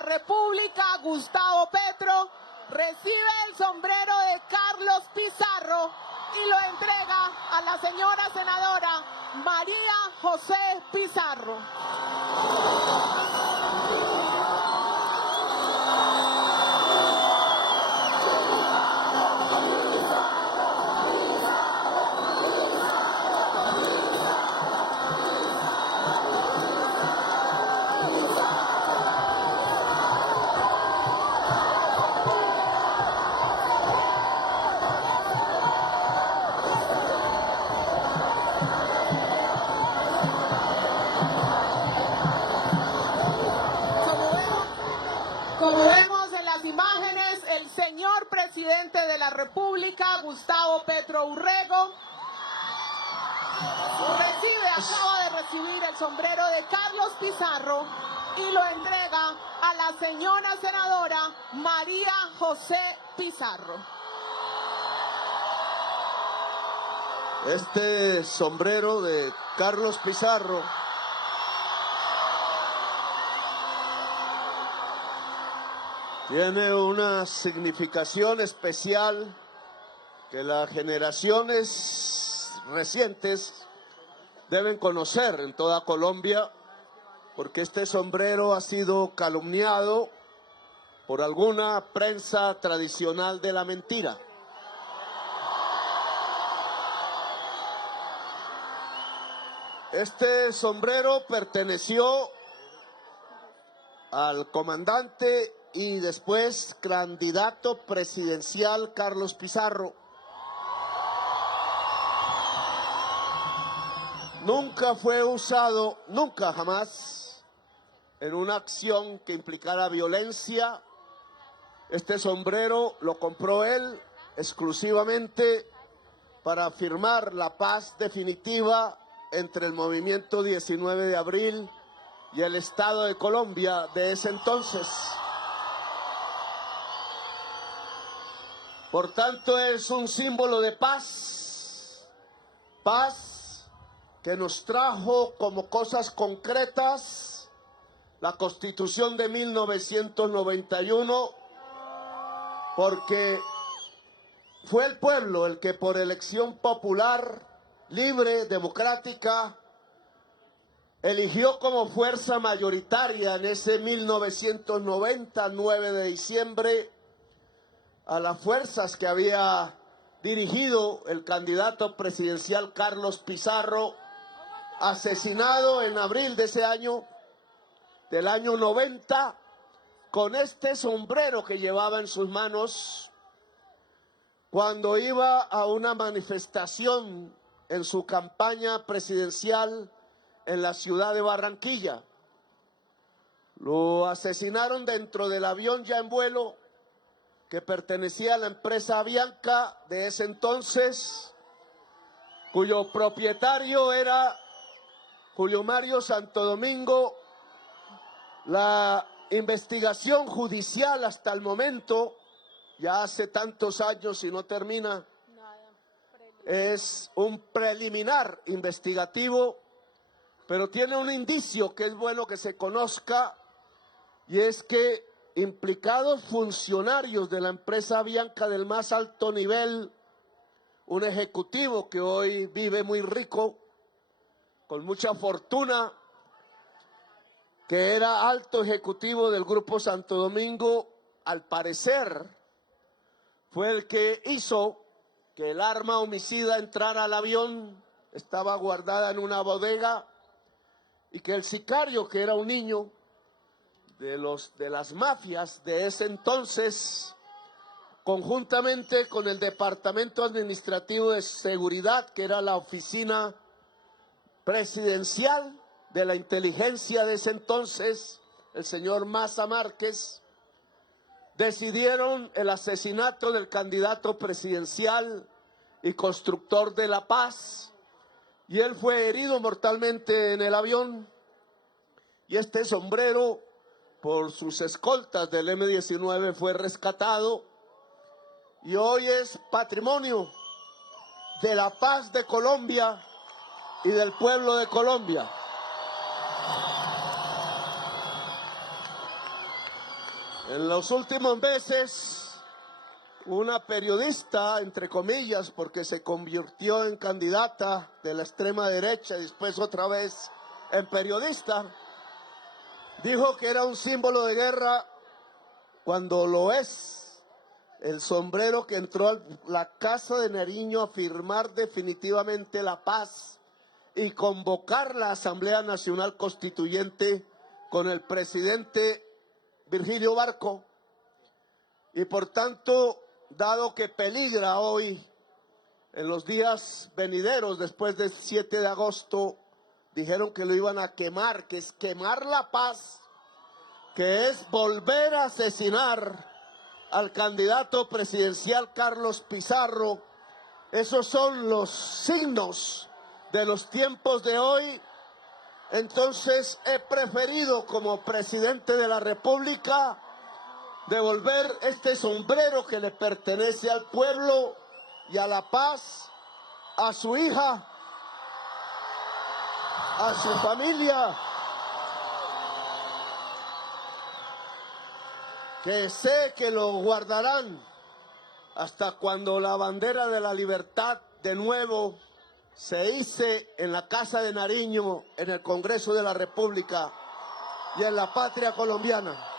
República, Gustavo Petro, recibe el sombrero de Carlos Pizarro y lo entrega a la señora senadora María José Pizarro. Como vemos en las imágenes, el señor presidente de la República, Gustavo Petro Urrego, acaba de recibir el sombrero de Carlos Pizarro y lo entrega a la señora senadora María José Pizarro. Este sombrero de Carlos Pizarro tiene una significación especial que las generaciones recientes deben conocer en toda Colombia, porque este sombrero ha sido calumniado por alguna prensa tradicional de la mentira. Este sombrero perteneció al comandante y después candidato presidencial Carlos Pizarro. Nunca fue usado, nunca jamás, en una acción que implicara violencia. Este sombrero lo compró él exclusivamente para firmar la paz definitiva entre el movimiento 19 de abril y el Estado de Colombia de ese entonces. Por tanto, es un símbolo de paz, paz que nos trajo como cosas concretas la Constitución de 1991, porque fue el pueblo el que por elección popular, libre, democrática, eligió como fuerza mayoritaria en ese 1990, 9 de diciembre, a las fuerzas que había dirigido el candidato presidencial Carlos Pizarro, asesinado en abril de ese año, del año 90, con este sombrero que llevaba en sus manos cuando iba a una manifestación en su campaña presidencial en la ciudad de Barranquilla. Lo asesinaron dentro del avión ya en vuelo que pertenecía a la empresa Avianca de ese entonces, cuyo propietario era Julio Mario Santo Domingo. La investigación judicial hasta el momento, ya hace tantos años y no termina, es un preliminar investigativo, pero tiene un indicio que es bueno que se conozca, y es que implicados funcionarios de la empresa Avianca del más alto nivel, un ejecutivo que hoy vive muy rico, con mucha fortuna, que era alto ejecutivo del Grupo Santo Domingo, al parecer fue el que hizo que el arma homicida entrara al avión, estaba guardada en una bodega, y que el sicario, que era un niño de las mafias de ese entonces, conjuntamente con el Departamento Administrativo de Seguridad, que era la oficina presidencial de la inteligencia de ese entonces, el señor Maza Márquez, decidieron el asesinato del candidato presidencial y constructor de la paz, y él fue herido mortalmente en el avión, y este sombrero, por sus escoltas del M-19, fue rescatado, y hoy es patrimonio de la paz de Colombia y del pueblo de Colombia. En los últimos meses, una periodista, entre comillas, porque se convirtió en candidata de la extrema derecha y después otra vez en periodista, dijo que era un símbolo de guerra cuando lo es el sombrero que entró a la Casa de Nariño a firmar definitivamente la paz y convocar la Asamblea Nacional Constituyente con el presidente Virgilio Barco. Y por tanto, dado que peligra hoy, en los días venideros, después del 7 de agosto, dijeron que lo iban a quemar, que es quemar la paz, que es volver a asesinar al candidato presidencial Carlos Pizarro. Esos son los signos de los tiempos de hoy. Entonces he preferido, como presidente de la República, devolver este sombrero que le pertenece al pueblo y a la paz, a su hija, a su familia, que sé que lo guardarán hasta cuando la bandera de la libertad de nuevo se hice en la Casa de Nariño, en el Congreso de la República y en la patria colombiana.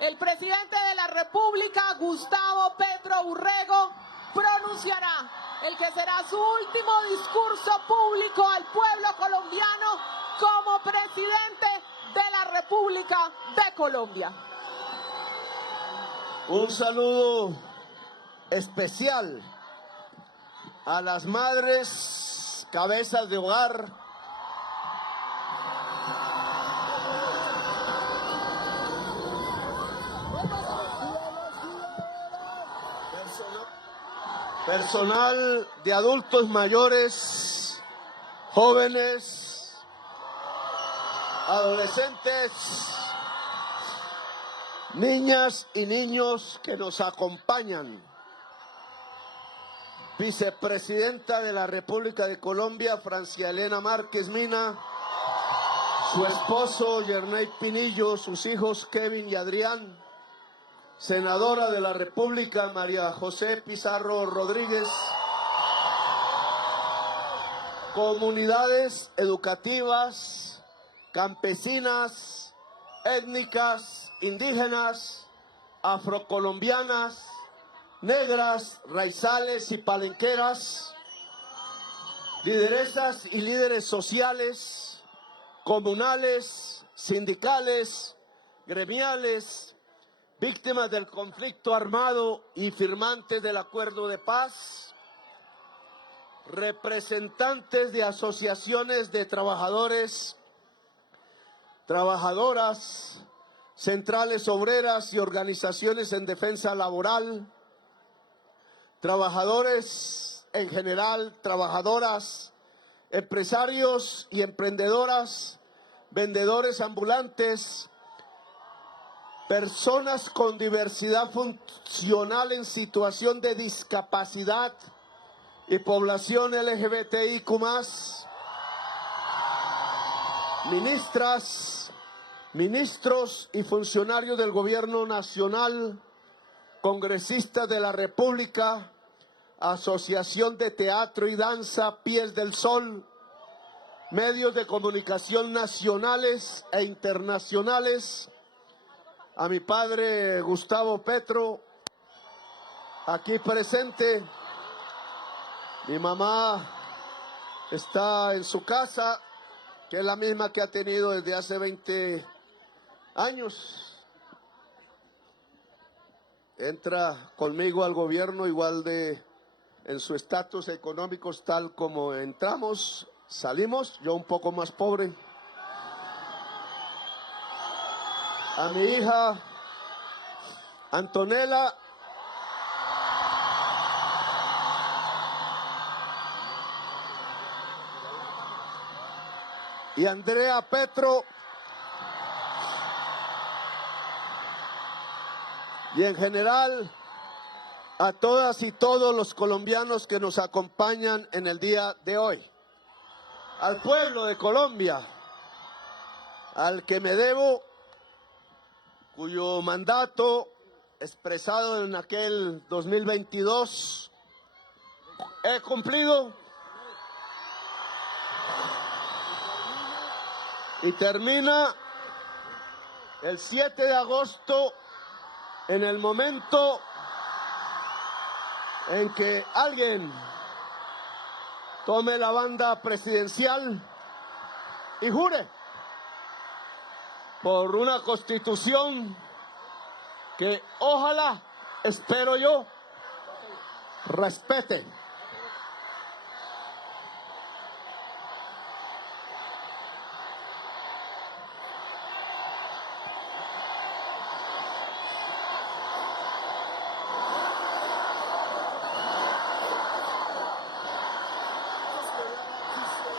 El presidente de la República, Gustavo Petro Urrego, pronunciará el que será su último discurso público al pueblo colombiano como presidente de la República de Colombia. Un saludo especial a las madres, cabezas de hogar, personal de adultos mayores, jóvenes, adolescentes, niñas y niños que nos acompañan. Vicepresidenta de la República de Colombia, Francia Elena Márquez Mina, su esposo Yerney Pinillo, sus hijos Kevin y Adrián, senadora de la República María José Pizarro Rodríguez, comunidades educativas, campesinas, étnicas, indígenas, afrocolombianas, negras, raizales y palenqueras, lideresas y líderes sociales, comunales, sindicales, gremiales, víctimas del conflicto armado y firmantes del acuerdo de paz, representantes de asociaciones de trabajadores, trabajadoras, centrales obreras y organizaciones en defensa laboral, trabajadores en general, trabajadoras, empresarios y emprendedoras, vendedores ambulantes, personas con diversidad funcional en situación de discapacidad y población LGBTIQ+, ministras, ministros y funcionarios del Gobierno Nacional, congresistas de la República, Asociación de Teatro y Danza Pies del Sol, medios de comunicación nacionales e internacionales, a mi padre Gustavo Petro, aquí presente. Mi mamá está en su casa, que es la misma que ha tenido desde hace 20 años. Entra conmigo al gobierno igual de en su estatus económico tal como entramos, salimos, yo un poco más pobre. A mi hija Antonella y Andrea Petro, y en general a todas y todos los colombianos que nos acompañan en el día de hoy. Al pueblo de Colombia, al que me debo, cuyo mandato expresado en aquel 2022 he cumplido y termina el 7 de agosto en el momento en que alguien tome la banda presidencial y jure por una constitución que ojalá, espero yo, respete.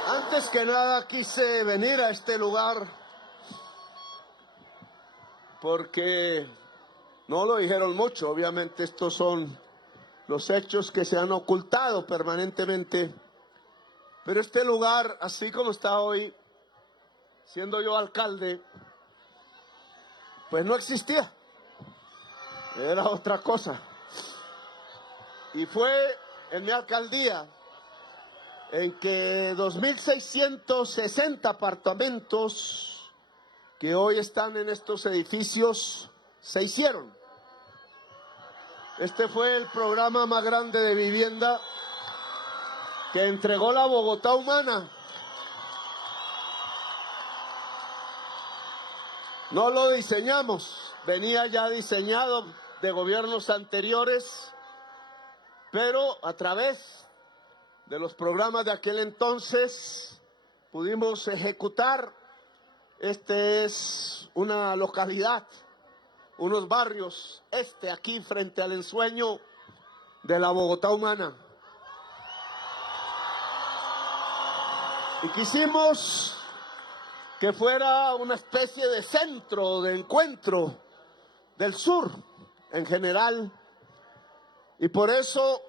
Antes que nada quise venir a este lugar porque no lo dijeron mucho, obviamente estos son los hechos que se han ocultado permanentemente, pero este lugar, así como está hoy, siendo yo alcalde, pues no existía, era otra cosa. Y fue en mi alcaldía en que 2.660 apartamentos que hoy están en estos edificios se hicieron. Este fue el programa más grande de vivienda que entregó la Bogotá humana. No lo diseñamos, venía ya diseñado de gobiernos anteriores, pero a través de los programas de aquel entonces pudimos ejecutar. Este es una localidad, unos barrios, aquí frente al ensueño de la Bogotá humana. Y quisimos que fuera una especie de centro de encuentro del sur en general, y por eso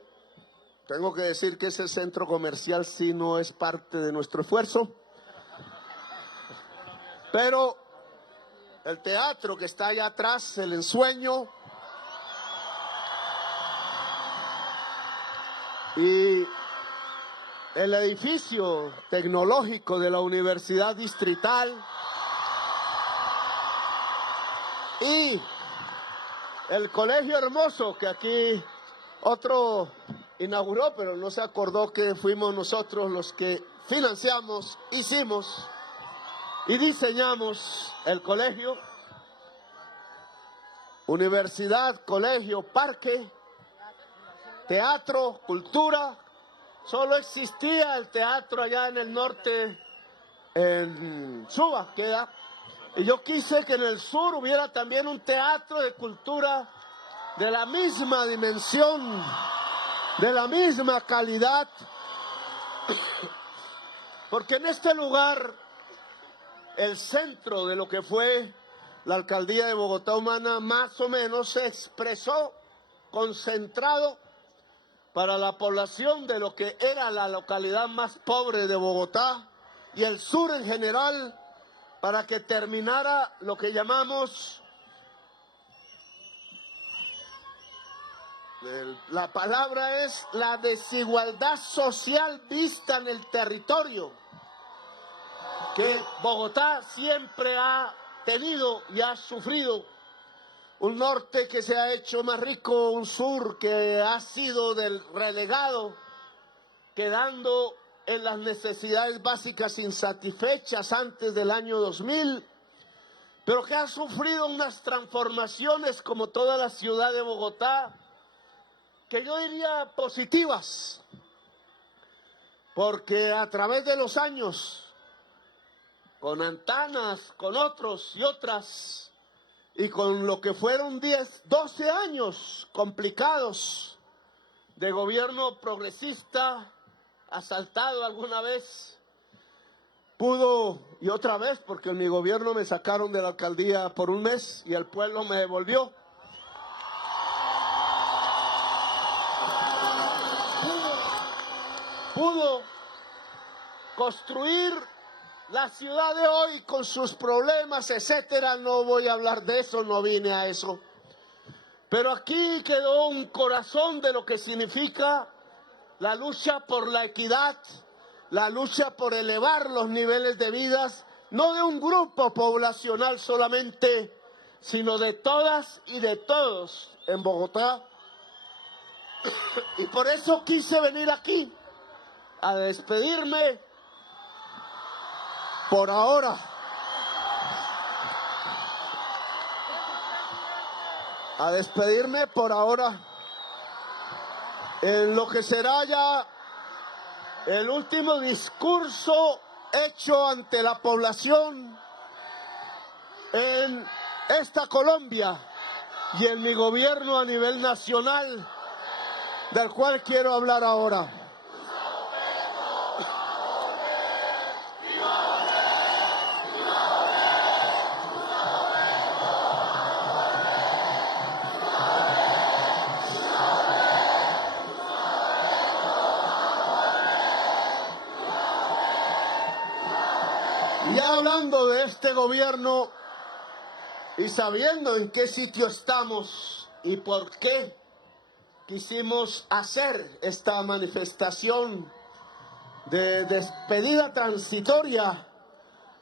tengo que decir que ese centro comercial sí no es parte de nuestro esfuerzo, pero el teatro que está allá atrás, el ensueño, y el edificio tecnológico de la Universidad Distrital y el Colegio Hermoso, que aquí otro inauguró, pero no se acordó que fuimos nosotros los que financiamos, hicimos y diseñamos el colegio, universidad, colegio, parque, teatro, cultura. Solo existía el teatro allá en el norte, en Suba, queda. Y yo quise que en el sur hubiera también un teatro de cultura de la misma dimensión de la misma calidad, porque en este lugar, el centro de lo que fue la alcaldía de Bogotá Humana, más o menos se expresó concentrado para la población de lo que era la localidad más pobre de Bogotá y el sur en general, para que terminara lo que llamamos, la palabra es la desigualdad social vista en el territorio, que Bogotá siempre ha tenido y ha sufrido. Un norte que se ha hecho más rico, un sur que ha sido del relegado, quedando en las necesidades básicas insatisfechas antes del año 2000, pero que ha sufrido unas transformaciones como toda la ciudad de Bogotá, que yo diría positivas, porque a través de los años, con Antanas, con otros y otras, y con lo que fueron 10, 12 años complicados de gobierno progresista, asaltado alguna vez, pudo, y otra vez, porque en mi gobierno me sacaron de la alcaldía por un mes y el pueblo me devolvió. Pudo construir la ciudad de hoy con sus problemas, etcétera. No voy a hablar de eso, no vine a eso. Pero aquí quedó un corazón de lo que significa la lucha por la equidad, la lucha por elevar los niveles de vida, no de un grupo poblacional solamente, sino de todas y de todos en Bogotá. Y por eso quise venir aquí a despedirme por ahora. A despedirme por ahora en lo que será ya el último discurso hecho ante la población en esta Colombia y en mi gobierno a nivel nacional, del cual quiero hablar ahora. Y hablando de este gobierno y sabiendo en qué sitio estamos y por qué quisimos hacer esta manifestación de despedida transitoria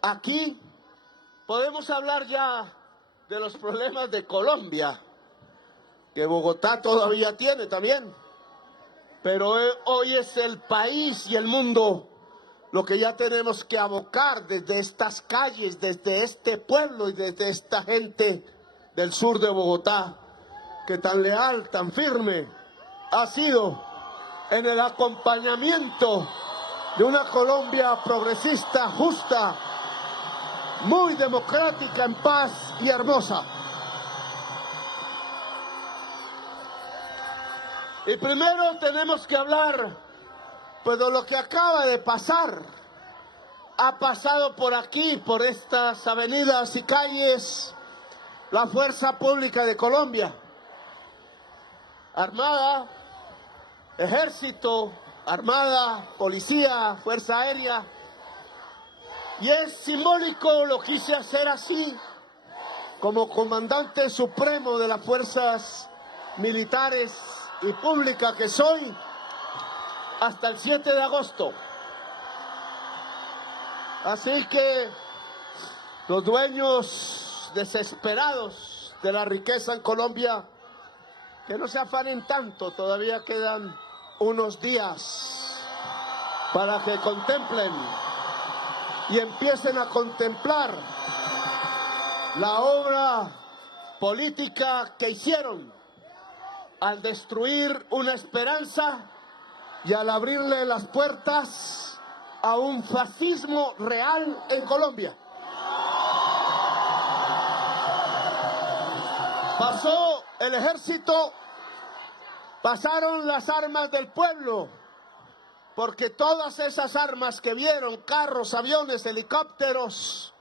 aquí, podemos hablar ya de los problemas de Colombia, que Bogotá todavía tiene también, pero hoy es el país y el mundo lo que ya tenemos que abocar desde estas calles, desde este pueblo y desde esta gente del sur de Bogotá, que tan leal, tan firme ha sido en el acompañamiento de una Colombia progresista, justa, muy democrática, en paz y hermosa. Y primero tenemos que hablar pues de lo que acaba de pasar. Ha pasado por aquí, por estas avenidas y calles, la Fuerza Pública de Colombia, Armada, Ejército, Armada, Policía, Fuerza Aérea, y es simbólico, lo quise hacer así, como comandante supremo de las fuerzas militares y públicas que soy, hasta el 7 de agosto. Así que los dueños desesperados de la riqueza en Colombia, que no se afanen tanto, todavía quedan unos días para que contemplen y empiecen a contemplar la obra política que hicieron al destruir una esperanza y al abrirle las puertas a un fascismo real en Colombia. Pasó el ejército Pasaron las armas del pueblo, porque todas esas armas que vieron, carros, aviones, helicópteros,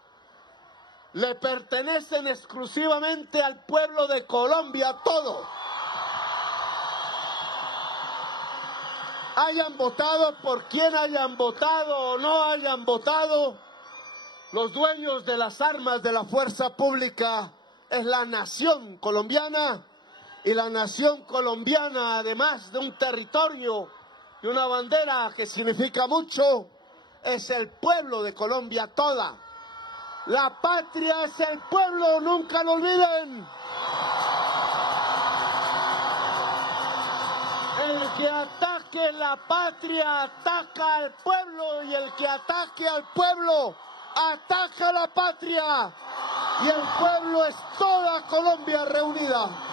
le pertenecen exclusivamente al pueblo de Colombia, todo. Hayan votado por quien hayan votado o no hayan votado, los dueños de las armas de la fuerza pública es la nación colombiana, y la nación colombiana, además de un territorio y una bandera que significa mucho, es el pueblo de Colombia toda. La patria es el pueblo, nunca lo olviden. El que ataque la patria ataca al pueblo, y el que ataque al pueblo ataca a la patria. Y el pueblo es toda Colombia reunida.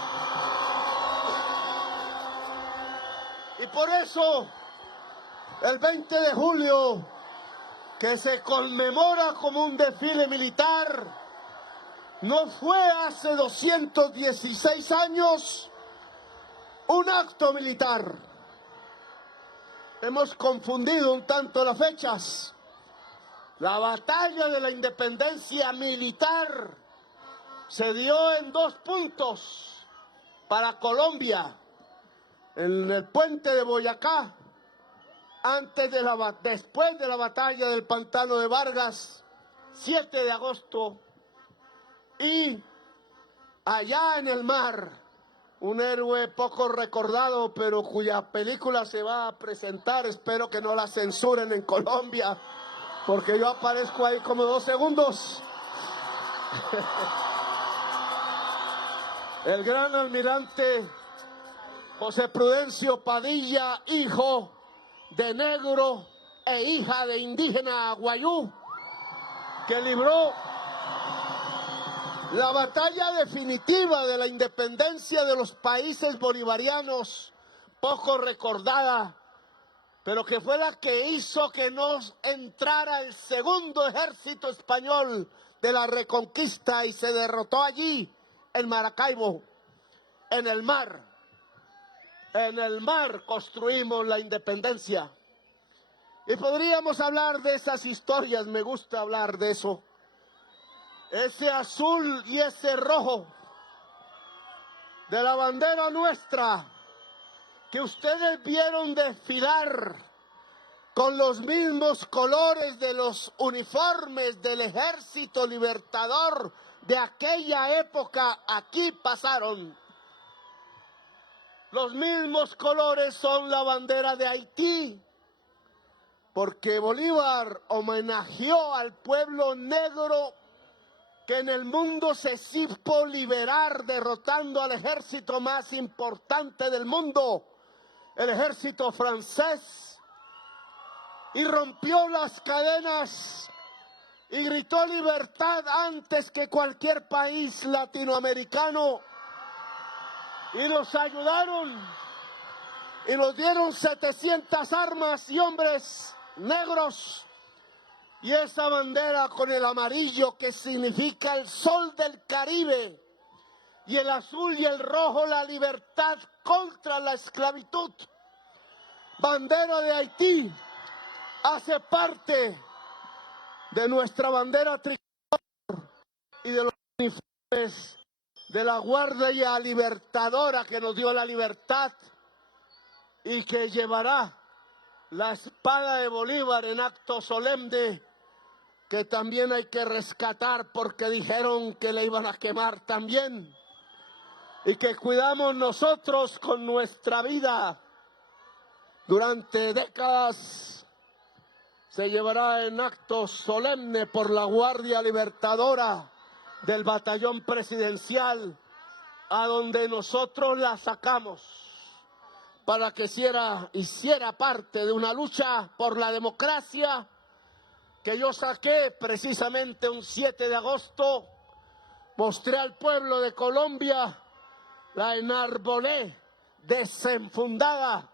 Y por eso, el 20 de julio, que se conmemora como un desfile militar, no fue hace 216 años un acto militar. Hemos confundido un tanto las fechas. La batalla de la independencia militar se dio en 2 puntos para Colombia: en el puente de Boyacá, después de la batalla del Pantano de Vargas, 7 de agosto, y allá en el mar, un héroe poco recordado, pero cuya película se va a presentar, espero que no la censuren en Colombia, porque yo aparezco ahí como 2 segundos. El gran almirante José Prudencio Padilla, hijo de negro e hija de indígena guayú, que libró la batalla definitiva de la independencia de los países bolivarianos, poco recordada, pero que fue la que hizo que nos entrara el segundo ejército español de la Reconquista y se derrotó allí, en Maracaibo, en el mar. En el mar construimos la independencia. Y podríamos hablar de esas historias, me gusta hablar de eso. Ese azul y ese rojo de la bandera nuestra, que ustedes vieron desfilar con los mismos colores de los uniformes del Ejército Libertador de aquella época, aquí pasaron. Los mismos colores son la bandera de Haití, porque Bolívar homenajeó al pueblo negro que en el mundo se supo liberar derrotando al ejército más importante del mundo, el ejército francés, y rompió las cadenas y gritó libertad antes que cualquier país latinoamericano. Y nos ayudaron y nos dieron 700 armas y hombres negros. Y esa bandera con el amarillo, que significa el sol del Caribe, y el azul y el rojo, la libertad contra la esclavitud. Bandera de Haití hace parte de nuestra bandera tricolor y de los uniformes de la Guardia Libertadora que nos dio la libertad y que llevará la espada de Bolívar en acto solemne, que también hay que rescatar porque dijeron que le iban a quemar también, y que cuidamos nosotros con nuestra vida. Durante décadas se llevará en acto solemne por la Guardia Libertadora del Batallón Presidencial, a donde nosotros la sacamos para que hiciera parte de una lucha por la democracia que yo saqué precisamente un 7 de agosto, mostré al pueblo de Colombia, la enarbolé desenfundada,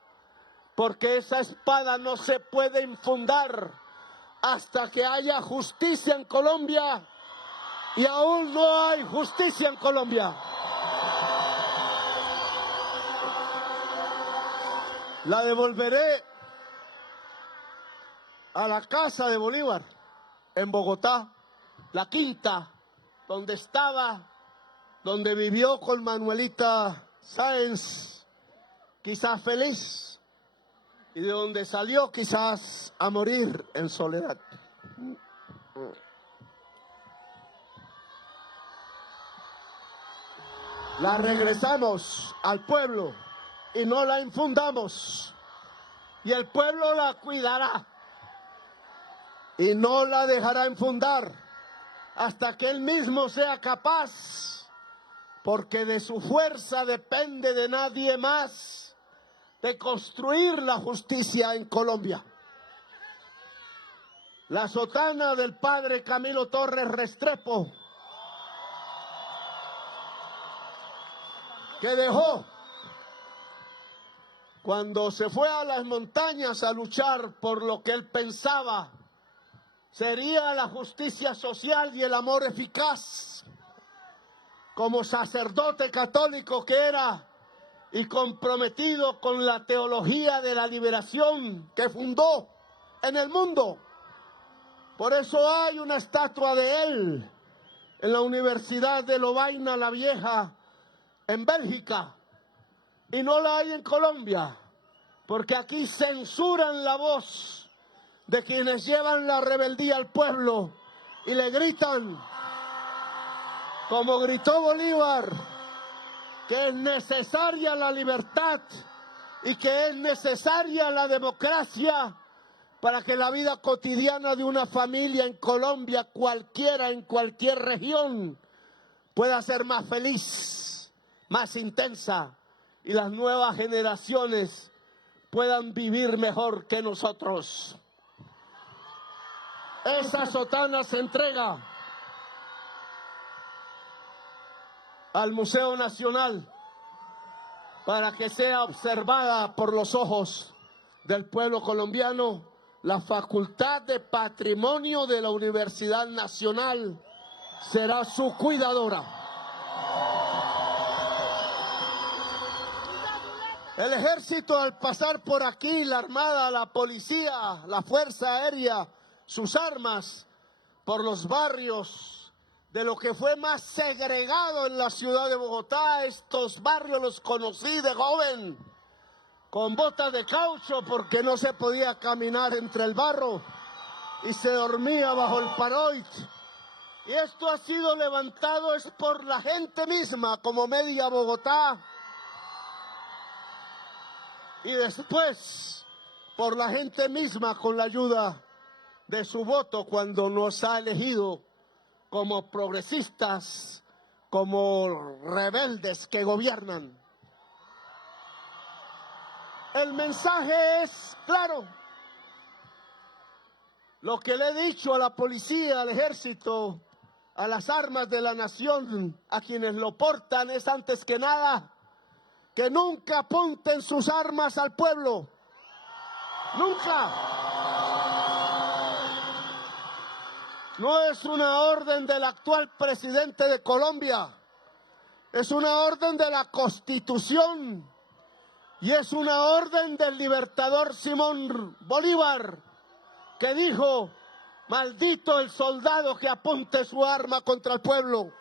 porque esa espada no se puede infundar hasta que haya justicia en Colombia, y aún no hay justicia en Colombia. La devolveré a la casa de Bolívar, en Bogotá, la quinta, donde estaba, donde vivió con Manuelita Sáenz, quizás feliz, y de donde salió quizás a morir en soledad. La regresamos al pueblo y no la infundamos, y el pueblo la cuidará y no la dejará infundar hasta que él mismo sea capaz, porque de su fuerza depende de nadie más, de construir la justicia en Colombia. La sotana del padre Camilo Torres Restrepo, que dejó cuando se fue a las montañas a luchar por lo que él pensaba sería la justicia social y el amor eficaz, como sacerdote católico que era y comprometido con la teología de la liberación que fundó en el mundo. Por eso hay una estatua de él en la Universidad de Lovaina la Vieja, en Bélgica, y no la hay en Colombia, porque aquí censuran la voz de quienes llevan la rebeldía al pueblo y le gritan, como gritó Bolívar, que es necesaria la libertad y que es necesaria la democracia para que la vida cotidiana de una familia en Colombia, cualquiera, en cualquier región, pueda ser más feliz, más intensa, y las nuevas generaciones puedan vivir mejor que nosotros. Esa sotana se entrega al Museo Nacional para que sea observada por los ojos del pueblo colombiano. La Facultad de Patrimonio de la Universidad Nacional será su cuidadora. El ejército, al pasar por aquí, la armada, la policía, la fuerza aérea, sus armas, por los barrios de lo que fue más segregado en la ciudad de Bogotá. Estos barrios los conocí de joven, con botas de caucho porque no se podía caminar entre el barro y se dormía bajo el paroit. Y esto ha sido levantado es por la gente misma, como media Bogotá, y después por la gente misma con la ayuda de su voto cuando nos ha elegido como progresistas, como rebeldes que gobiernan. El mensaje es claro. Lo que le he dicho a la policía, al ejército, a las armas de la nación, a quienes lo portan, es antes que nada que nunca apunten sus armas al pueblo. Nunca. No es una orden del actual presidente de Colombia, es una orden de la Constitución y es una orden del libertador Simón Bolívar, que dijo: maldito el soldado que apunte su arma contra el pueblo.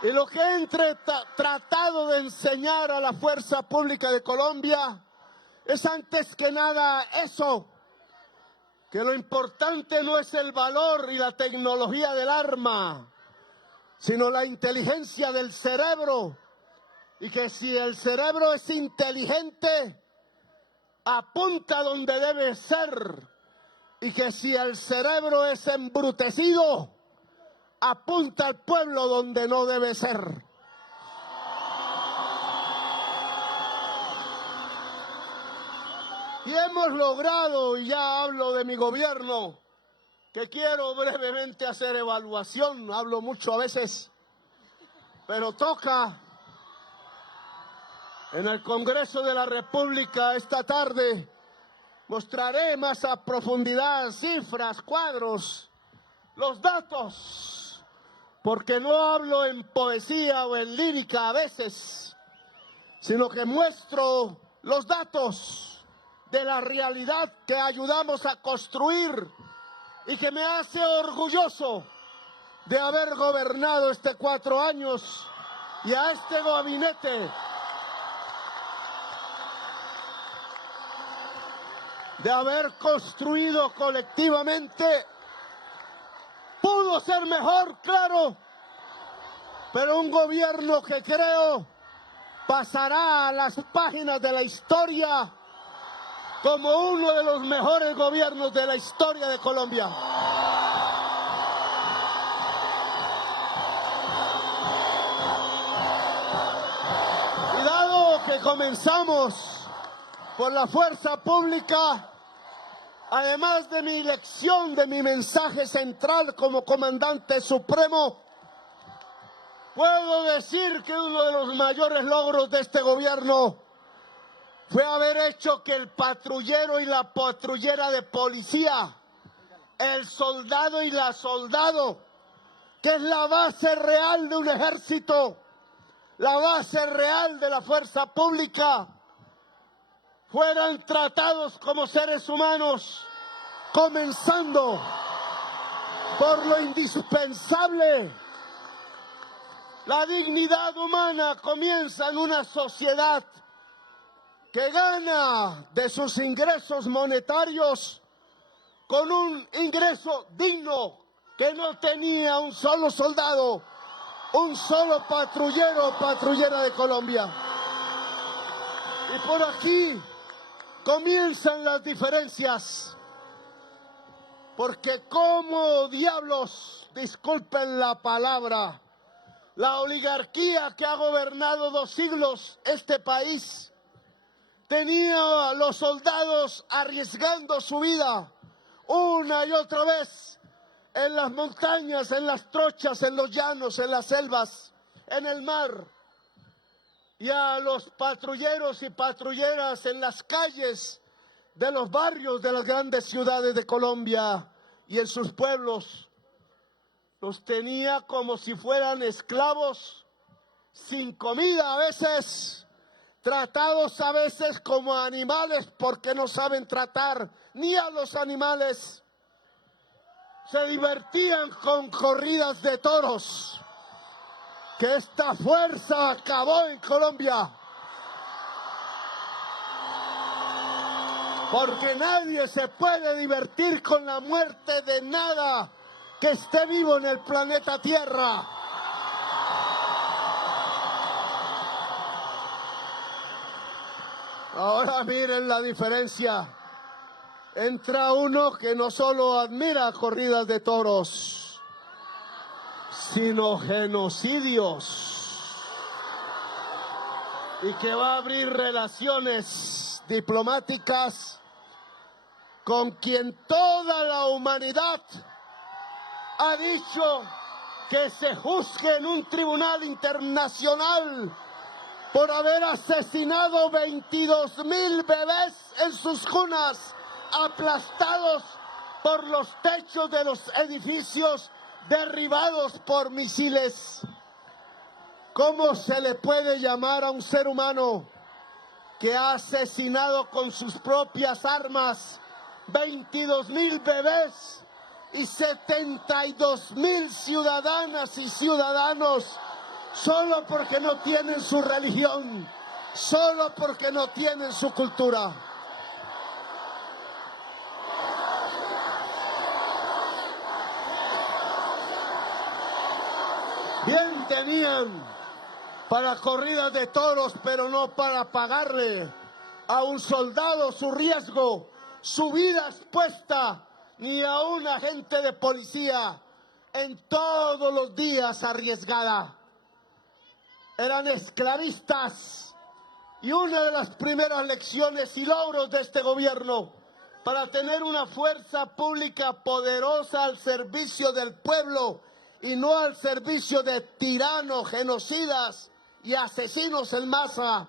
Y lo que he tratado de enseñar a la fuerza pública de Colombia es antes que nada eso, que lo importante no es el valor y la tecnología del arma, sino la inteligencia del cerebro, y que si el cerebro es inteligente, apunta donde debe ser, y que si el cerebro es embrutecido, apunta al pueblo donde no debe ser. Y hemos logrado, y ya hablo de mi gobierno, que quiero brevemente hacer evaluación, hablo mucho a veces, pero toca. En el Congreso de la República esta tarde mostraré más a profundidad cifras, cuadros, los datos porque no hablo en poesía o en lírica a veces, sino que muestro los datos de la realidad que ayudamos a construir y que me hace orgulloso de haber gobernado 4 años y a este gabinete, de haber construido colectivamente. Pudo ser mejor, claro, pero un gobierno que creo pasará a las páginas de la historia como uno de los mejores gobiernos de la historia de Colombia. Y dado que comenzamos por la fuerza pública, además de mi lección, de mi mensaje central como comandante supremo, puedo decir que uno de los mayores logros de este gobierno fue haber hecho que el patrullero y la patrullera de policía, el soldado y la soldado, que es la base real de un ejército, la base real de la fuerza pública, fueran tratados como seres humanos, comenzando por lo indispensable. La dignidad humana comienza en una sociedad que gana de sus ingresos monetarios con un ingreso digno que no tenía un solo soldado, un solo patrullero o patrullera de Colombia. Y por aquí comienzan las diferencias, porque como diablos, disculpen la palabra, la oligarquía que ha gobernado 2 siglos este país tenía a los soldados arriesgando su vida una y otra vez en las montañas, en las trochas, en los llanos, en las selvas, en el mar, y a los patrulleros y patrulleras en las calles de los barrios de las grandes ciudades de Colombia y en sus pueblos. Los tenía como si fueran esclavos, sin comida a veces, tratados a veces como animales porque no saben tratar ni a los animales. Se divertían con corridas de toros, que esta fuerza acabó en Colombia. Porque nadie se puede divertir con la muerte de nada que esté vivo en el planeta Tierra. Ahora miren la diferencia. Entra uno que no solo admira corridas de toros, sino genocidios, y que va a abrir relaciones diplomáticas con quien toda la humanidad ha dicho que se juzgue en un tribunal internacional por haber asesinado 22,000 bebés en sus cunas, aplastados por los techos de los edificios, derribados por misiles. ¿Cómo se le puede llamar a un ser humano que ha asesinado con sus propias armas 22,000 bebés y 72,000 ciudadanas y ciudadanos solo porque no tienen su religión, solo porque no tienen su cultura? Bien tenían para corridas de toros, pero no para pagarle a un soldado su riesgo, su vida expuesta, ni a un agente de policía en todos los días arriesgada. Eran esclavistas, y una de las primeras lecciones y logros de este gobierno para tener una fuerza pública poderosa al servicio del pueblo y no al servicio de tiranos, genocidas y asesinos en masa,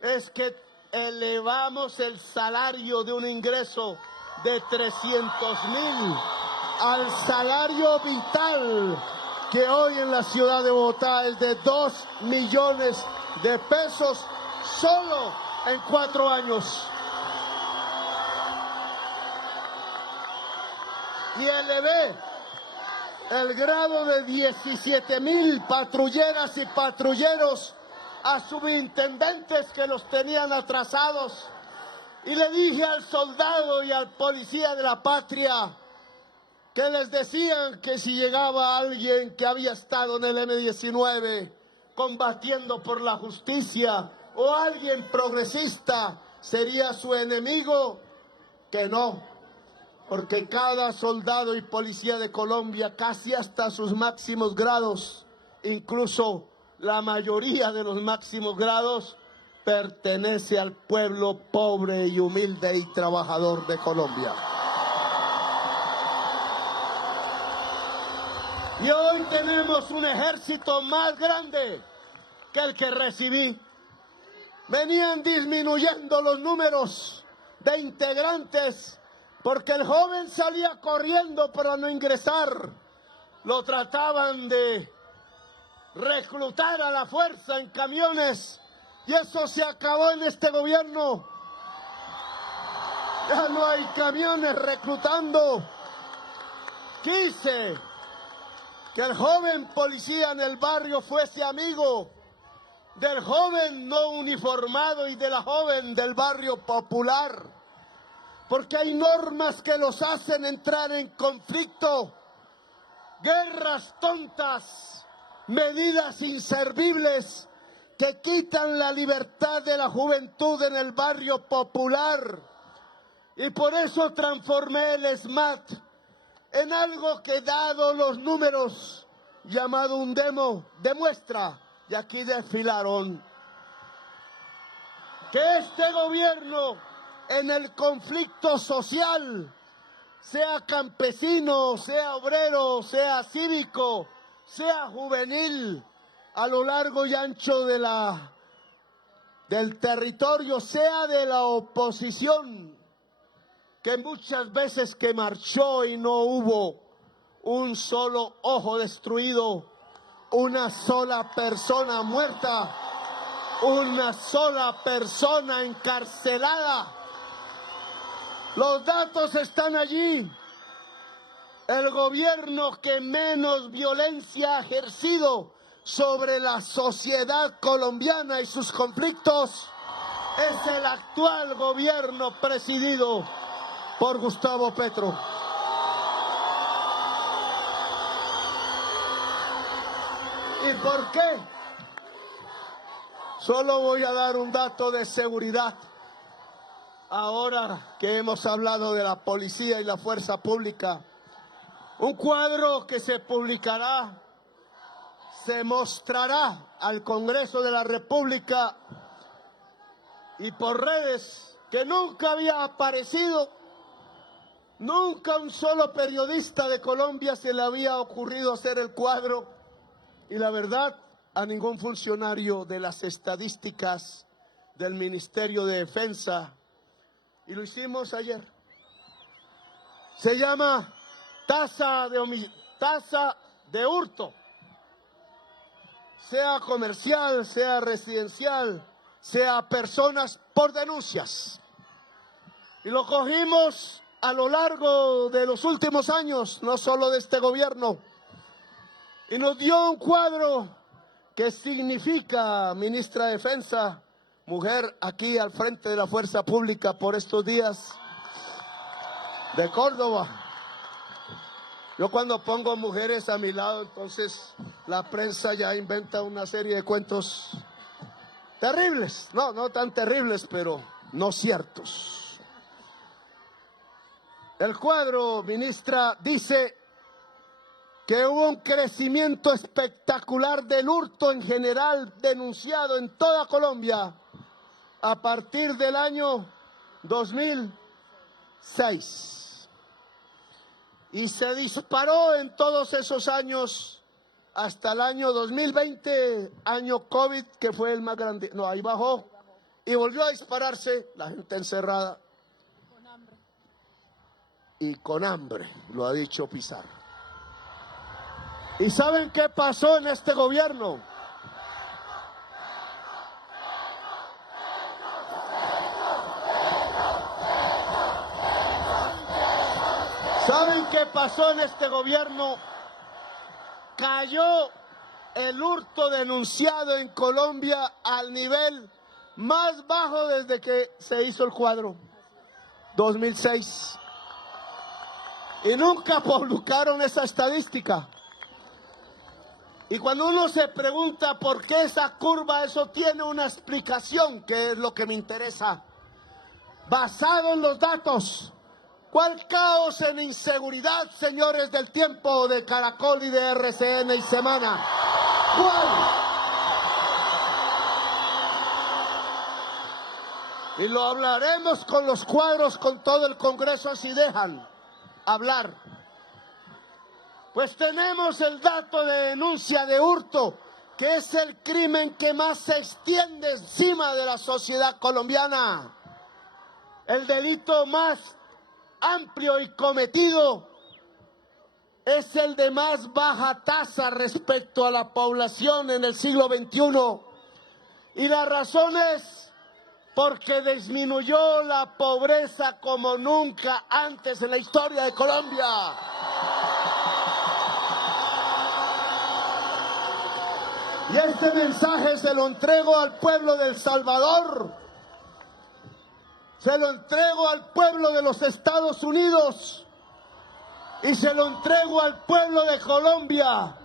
es que elevamos el salario de un ingreso de 300,000 al salario vital que hoy en la ciudad de Bogotá es de 2 millones de pesos solo en 4 años. Y elevé el grado de 17,000 patrulleras y patrulleros a subintendentes que los tenían atrasados. Y le dije al soldado y al policía de la patria que les decían que si llegaba alguien que había estado en el M-19 combatiendo por la justicia o alguien progresista sería su enemigo, que no, porque cada soldado y policía de Colombia, casi hasta sus máximos grados, incluso la mayoría de los máximos grados, pertenece al pueblo pobre y humilde y trabajador de Colombia. Y hoy tenemos un ejército más grande que el que recibí. Venían disminuyendo los números de integrantes porque el joven salía corriendo para no ingresar. Lo trataban de reclutar a la fuerza en camiones y eso se acabó en este gobierno. Ya no hay camiones reclutando. Quise que el joven policía en el barrio fuese amigo del joven no uniformado y de la joven del barrio popular, porque hay normas que los hacen entrar en conflicto, guerras tontas, medidas inservibles que quitan la libertad de la juventud en el barrio popular. Y por eso transformé el SMAT en algo que, dado los números, llamado un demuestra, y aquí desfilaron, que este gobierno en el conflicto social, sea campesino, sea obrero, sea cívico, sea juvenil, a lo largo y ancho de del territorio, sea de la oposición, que muchas veces que marchó y no hubo un solo ojo destruido, una sola persona muerta, una sola persona encarcelada. Los datos están allí. El gobierno que menos violencia ha ejercido sobre la sociedad colombiana y sus conflictos es el actual gobierno presidido por Gustavo Petro. ¿Y por qué? Solo voy a dar un dato de seguridad. Ahora que hemos hablado de la policía y la fuerza pública, un cuadro que se publicará, se mostrará al Congreso de la República y por redes, que nunca había aparecido, nunca a un solo periodista de Colombia se le había ocurrido hacer el cuadro, y la verdad, a ningún funcionario de las estadísticas del Ministerio de Defensa, y lo hicimos ayer. Se llama tasa de hurto, sea comercial, sea residencial, sea personas por denuncias. Y lo cogimos a lo largo de los últimos años, no solo de este gobierno, y nos dio un cuadro que significa, ministra de Defensa, mujer aquí al frente de la fuerza pública por estos días, de Córdoba. Yo cuando pongo mujeres a mi lado, entonces la prensa ya inventa una serie de cuentos terribles. No tan terribles, pero no ciertos. El cuadro, ministra, dice que hubo un crecimiento espectacular del hurto en general denunciado en toda Colombia a partir del año 2006. Y se disparó en todos esos años hasta el año 2020, año COVID, que fue el más grande. No, ahí bajó y volvió a dispararse, la gente encerrada. Con hambre. Y con hambre, lo ha dicho Pizarro. ¿Y saben qué pasó en este gobierno? ¿Saben qué pasó en este gobierno? Cayó el hurto denunciado en Colombia al nivel más bajo desde que se hizo el cuadro, 2006. Y nunca publicaron esa estadística. Y cuando uno se pregunta por qué esa curva, eso tiene una explicación, que es lo que me interesa. Basado en los datos. ¿Cuál caos en inseguridad, señores del Tiempo, de Caracol y de RCN y Semana? ¿Cuál? Y lo hablaremos con los cuadros, con todo el Congreso, si dejan hablar. Pues tenemos el dato de denuncia de hurto, que es el crimen que más se extiende encima de la sociedad colombiana. El delito más amplio y cometido es el de más baja tasa respecto a la población en el siglo XXI. Y la razón es porque disminuyó la pobreza como nunca antes en la historia de Colombia. Y este mensaje se lo entrego al pueblo de El Salvador. Se lo entrego al pueblo de los Estados Unidos y se lo entrego al pueblo de Colombia,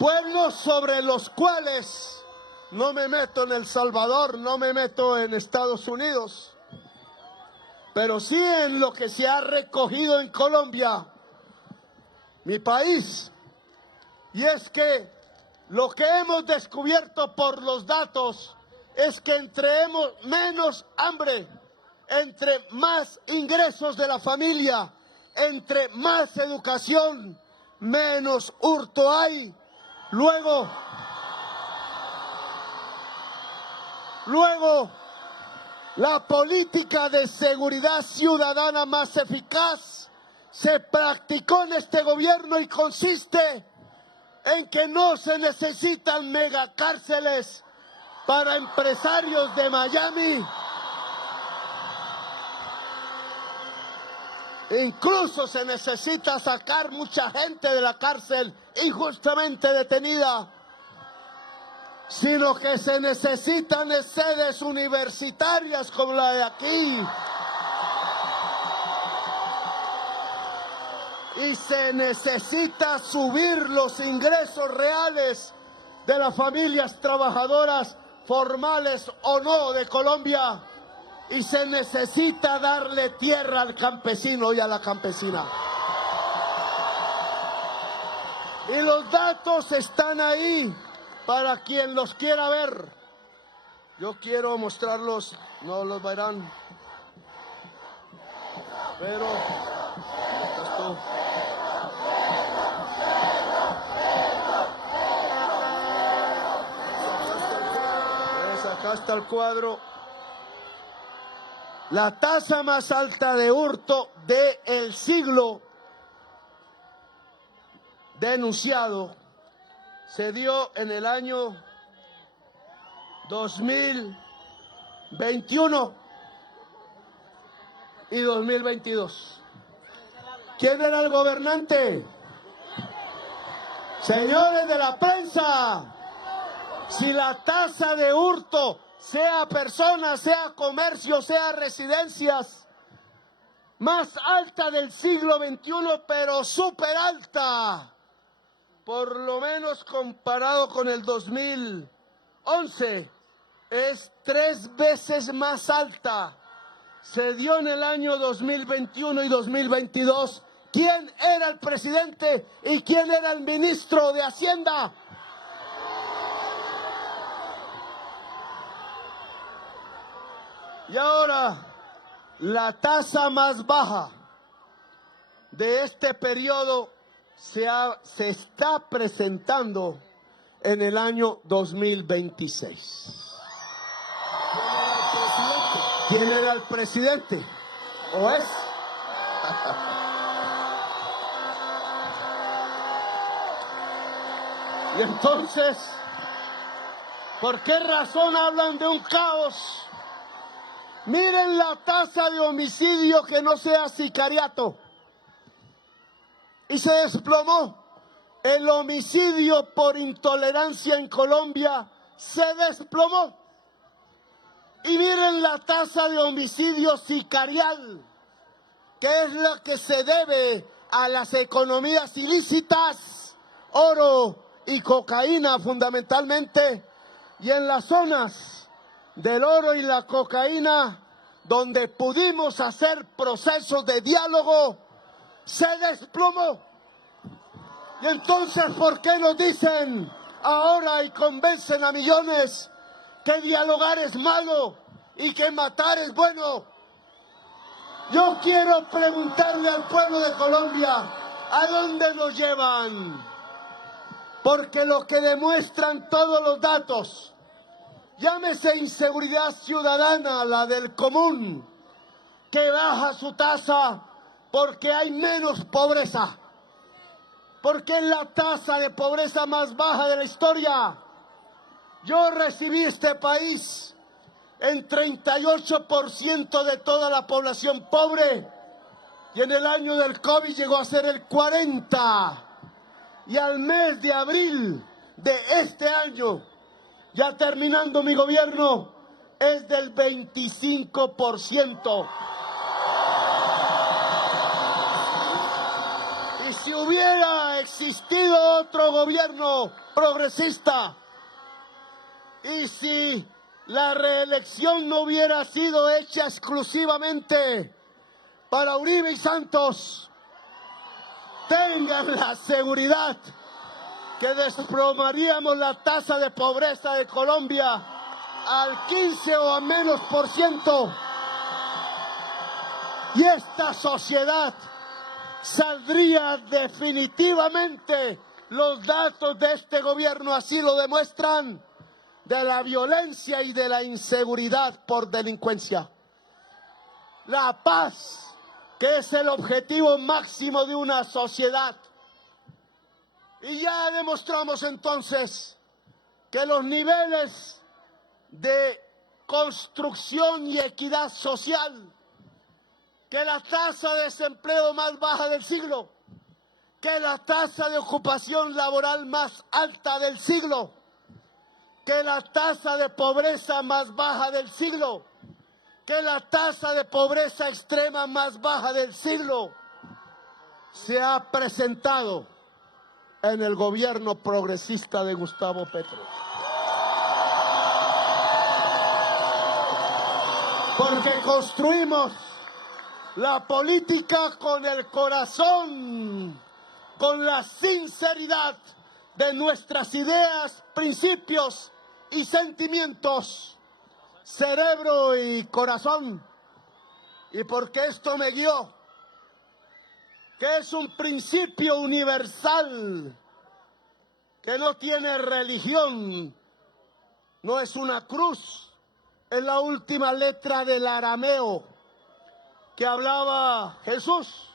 pueblos sobre los cuales no me meto en El Salvador, no me meto en Estados Unidos, pero sí en lo que se ha recogido en Colombia, mi país. Y es que lo que hemos descubierto por los datos es que entre menos hambre, entre más ingresos de la familia, entre más educación, menos hurto hay. Luego, la política de seguridad ciudadana más eficaz se practicó en este gobierno y consiste en que no se necesitan megacárceles para empresarios de Miami. Incluso se necesita sacar mucha gente de la cárcel injustamente detenida, sino que se necesitan sedes universitarias como la de aquí. Y se necesita subir los ingresos reales de las familias trabajadoras, formales o no, de Colombia, y se necesita darle tierra al campesino y a la campesina. Y los datos están ahí para quien los quiera ver. Yo quiero mostrarlos, no los verán, pero estás tú. Acá está el cuadro. La tasa más alta de hurto del siglo denunciado se dio en el año 2021 y 2022. ¿Quién era el gobernante? Señores de la prensa, si la tasa de hurto, sea personas, sea comercio, sea residencias, más alta del siglo XXI, pero súper alta, por lo menos comparado con el 2011, es 3 veces más alta. Se dio en el año 2021 y 2022. ¿Quién era el presidente y quién era el ministro de Hacienda? Y ahora, la tasa más baja de este periodo se está presentando en el año 2026. ¿Quién era el presidente? ¿O es? Y entonces, ¿por qué razón hablan de un caos? Miren la tasa de homicidio que no sea sicariato. Y se desplomó. El homicidio por intolerancia en Colombia se desplomó. Y miren la tasa de homicidio sicarial, que es la que se debe a las economías ilícitas, oro y cocaína fundamentalmente, y en las zonas del oro y la cocaína, donde pudimos hacer procesos de diálogo, se desplomó. Y entonces, ¿por qué nos dicen ahora y convencen a millones que dialogar es malo y que matar es bueno? Yo quiero preguntarle al pueblo de Colombia, ¿a dónde nos llevan? Porque lo que demuestran todos los datos, llámese inseguridad ciudadana, la del común, que baja su tasa porque hay menos pobreza, porque es la tasa de pobreza más baja de la historia. Yo recibí este país en 38% de toda la población pobre, y en el año del COVID llegó a ser el 40%, y al mes de abril de este año, ya terminando mi gobierno, es del 25%. Y si hubiera existido otro gobierno progresista, y si la reelección no hubiera sido hecha exclusivamente para Uribe y Santos, tengan la seguridad que desplomaríamos la tasa de pobreza de Colombia al 15 o a menos %. Y esta sociedad saldría definitivamente, los datos de este gobierno así lo demuestran, de la violencia y de la inseguridad por delincuencia. La paz, que es el objetivo máximo de una sociedad. Y ya demostramos entonces que los niveles de construcción y equidad social, que la tasa de desempleo más baja del siglo, que la tasa de ocupación laboral más alta del siglo, que la tasa de pobreza más baja del siglo, que la tasa de pobreza extrema más baja del siglo, se ha presentado en el gobierno progresista de Gustavo Petro. Porque construimos la política con el corazón, con la sinceridad de nuestras ideas, principios y sentimientos, cerebro y corazón. Y porque esto me guió, que es un principio universal, que no tiene religión, no es una cruz, es la última letra del arameo que hablaba Jesús,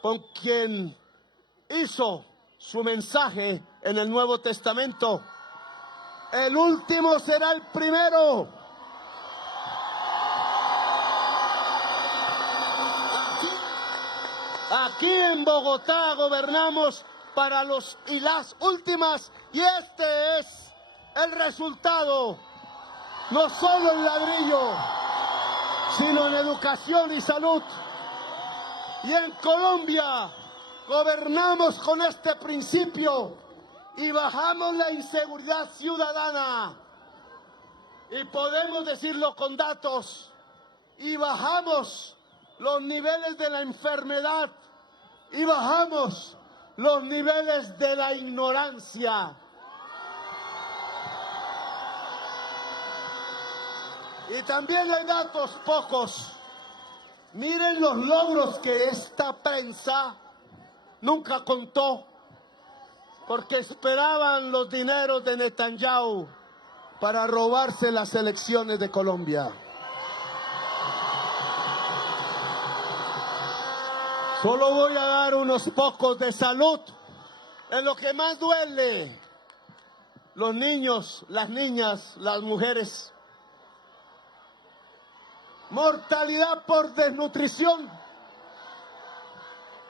con quien hizo su mensaje en el Nuevo Testamento. El último será el primero. Aquí en Bogotá gobernamos para los y las últimas, y este es el resultado, no solo en ladrillo, sino en educación y salud. Y en Colombia gobernamos con este principio y bajamos la inseguridad ciudadana. Y podemos decirlo con datos. Y bajamos los niveles de la enfermedad. Y bajamos los niveles de la ignorancia. Y también hay datos pocos. Miren los logros que esta prensa nunca contó, porque esperaban los dineros de Netanyahu para robarse las elecciones de Colombia. Solo voy a dar unos pocos de salud, en lo que más duele, los niños, las niñas, las mujeres. Mortalidad por desnutrición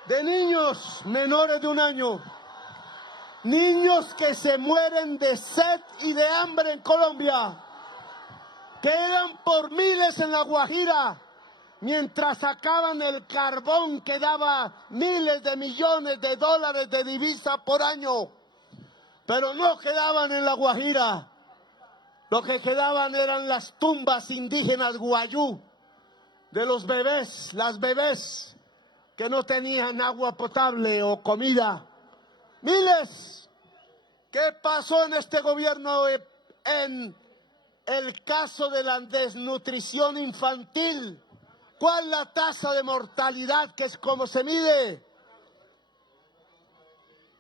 de niños menores de 1 año. Niños que se mueren de sed y de hambre en Colombia. Quedan por miles en La Guajira. Mientras sacaban el carbón que daba miles de millones de dólares de divisa por año. Pero no quedaban en La Guajira. Lo que quedaban eran las tumbas indígenas guayú de los bebés, las bebés que no tenían agua potable o comida. Miles. ¿Qué pasó en este gobierno en el caso de la desnutrición infantil? ¿Cuál es la tasa de mortalidad, que es como se mide?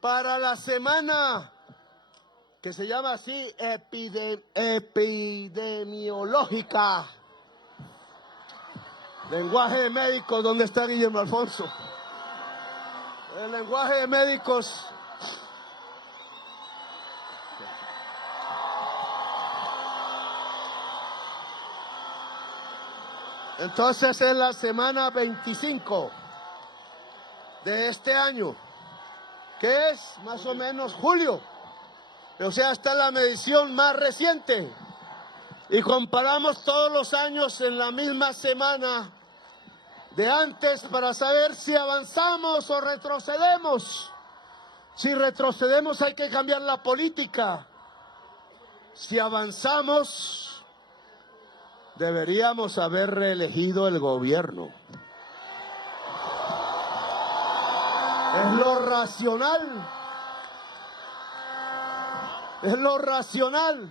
Para la semana que se llama así epidemiológica. Lenguaje de médicos, ¿dónde está Guillermo Alfonso? El lenguaje de médicos. Entonces es la semana 25 de este año, que es más o menos julio. O sea, esta es la medición más reciente. Y comparamos todos los años en la misma semana de antes para saber si avanzamos o retrocedemos. Si retrocedemos hay que cambiar la política. Si avanzamos, deberíamos haber reelegido el gobierno. Es lo racional. Es lo racional.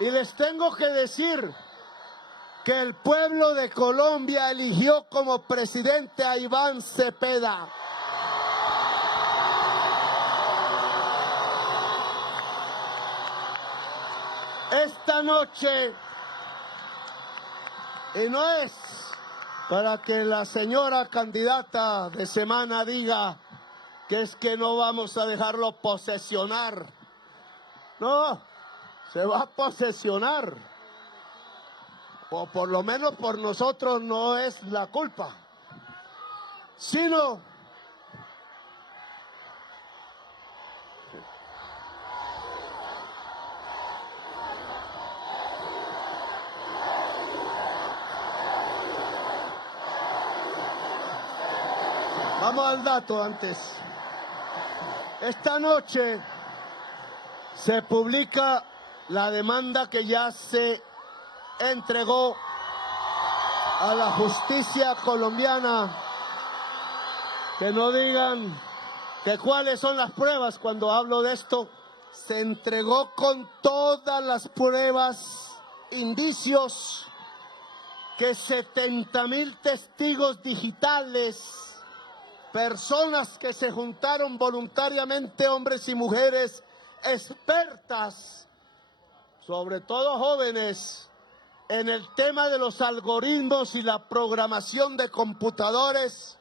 Y les tengo que decir que el pueblo de Colombia eligió como presidente a Iván Cepeda. Esta noche, y no es para que la señora candidata de semana diga que es que no vamos a dejarlo posesionar. No, se va a posesionar. O por lo menos por nosotros no es la culpa. Sino vamos al dato antes. Esta noche se publica la demanda que ya se entregó a la justicia colombiana. Que no digan que cuáles son las pruebas cuando hablo de esto. Se entregó con todas las pruebas, indicios, que 70,000 testigos digitales, personas que se juntaron voluntariamente, hombres y mujeres, expertas, sobre todo jóvenes, en el tema de los algoritmos y la programación de computadores,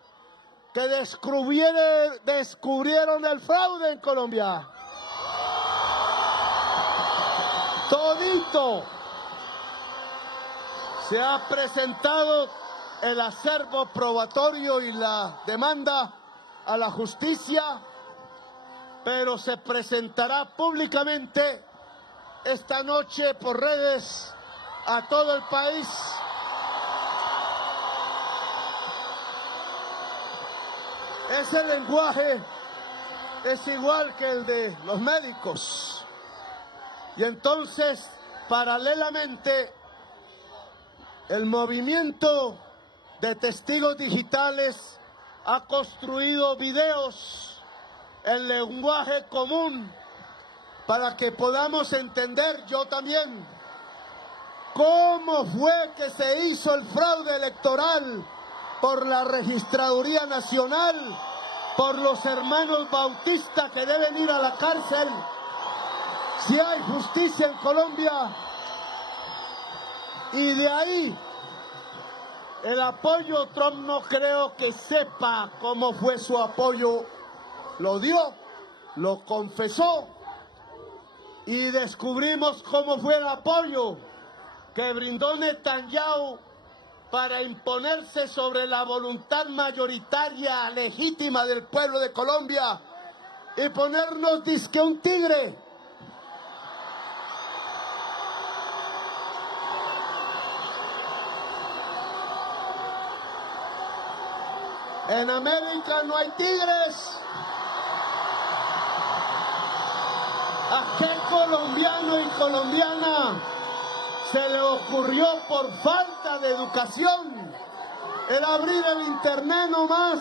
que descubrieron el fraude en Colombia. Todito se ha presentado el acervo probatorio y la demanda a la justicia, pero se presentará públicamente esta noche por redes a todo el país. Ese lenguaje es igual que el de los médicos. Y entonces, paralelamente, el movimiento de testigos digitales ha construido videos en lenguaje común para que podamos entender, yo también, cómo fue que se hizo el fraude electoral por la Registraduría Nacional, por los hermanos Bautista que deben ir a la cárcel. Si hay justicia en Colombia, y de ahí el apoyo, Trump no creo que sepa cómo fue su apoyo, lo dio, lo confesó, y descubrimos cómo fue el apoyo que brindó Netanyahu para imponerse sobre la voluntad mayoritaria, legítima del pueblo de Colombia y ponernos disque un tigre. En América no hay tigres. ¿A qué colombiano y colombiana se le ocurrió por falta de educación el abrir el internet nomás?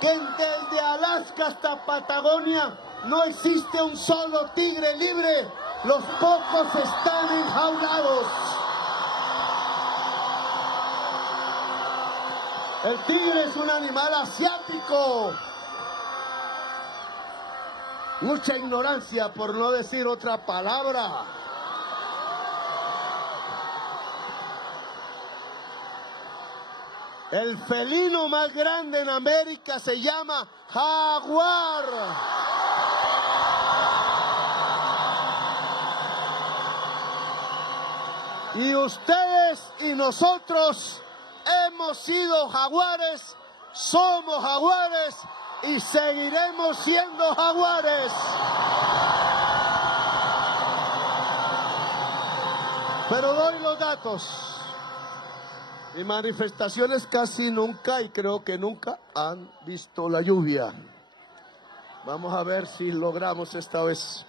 Que desde Alaska hasta Patagonia no existe un solo tigre libre. Los pocos están enjaulados. El tigre es un animal asiático. Mucha ignorancia, por no decir otra palabra. El felino más grande en América se llama jaguar. Y ustedes y nosotros hemos sido jaguares, somos jaguares y seguiremos siendo jaguares. Pero doy los datos. Y manifestaciones casi nunca, y creo que nunca, han visto la lluvia. Vamos a ver si logramos esta vez.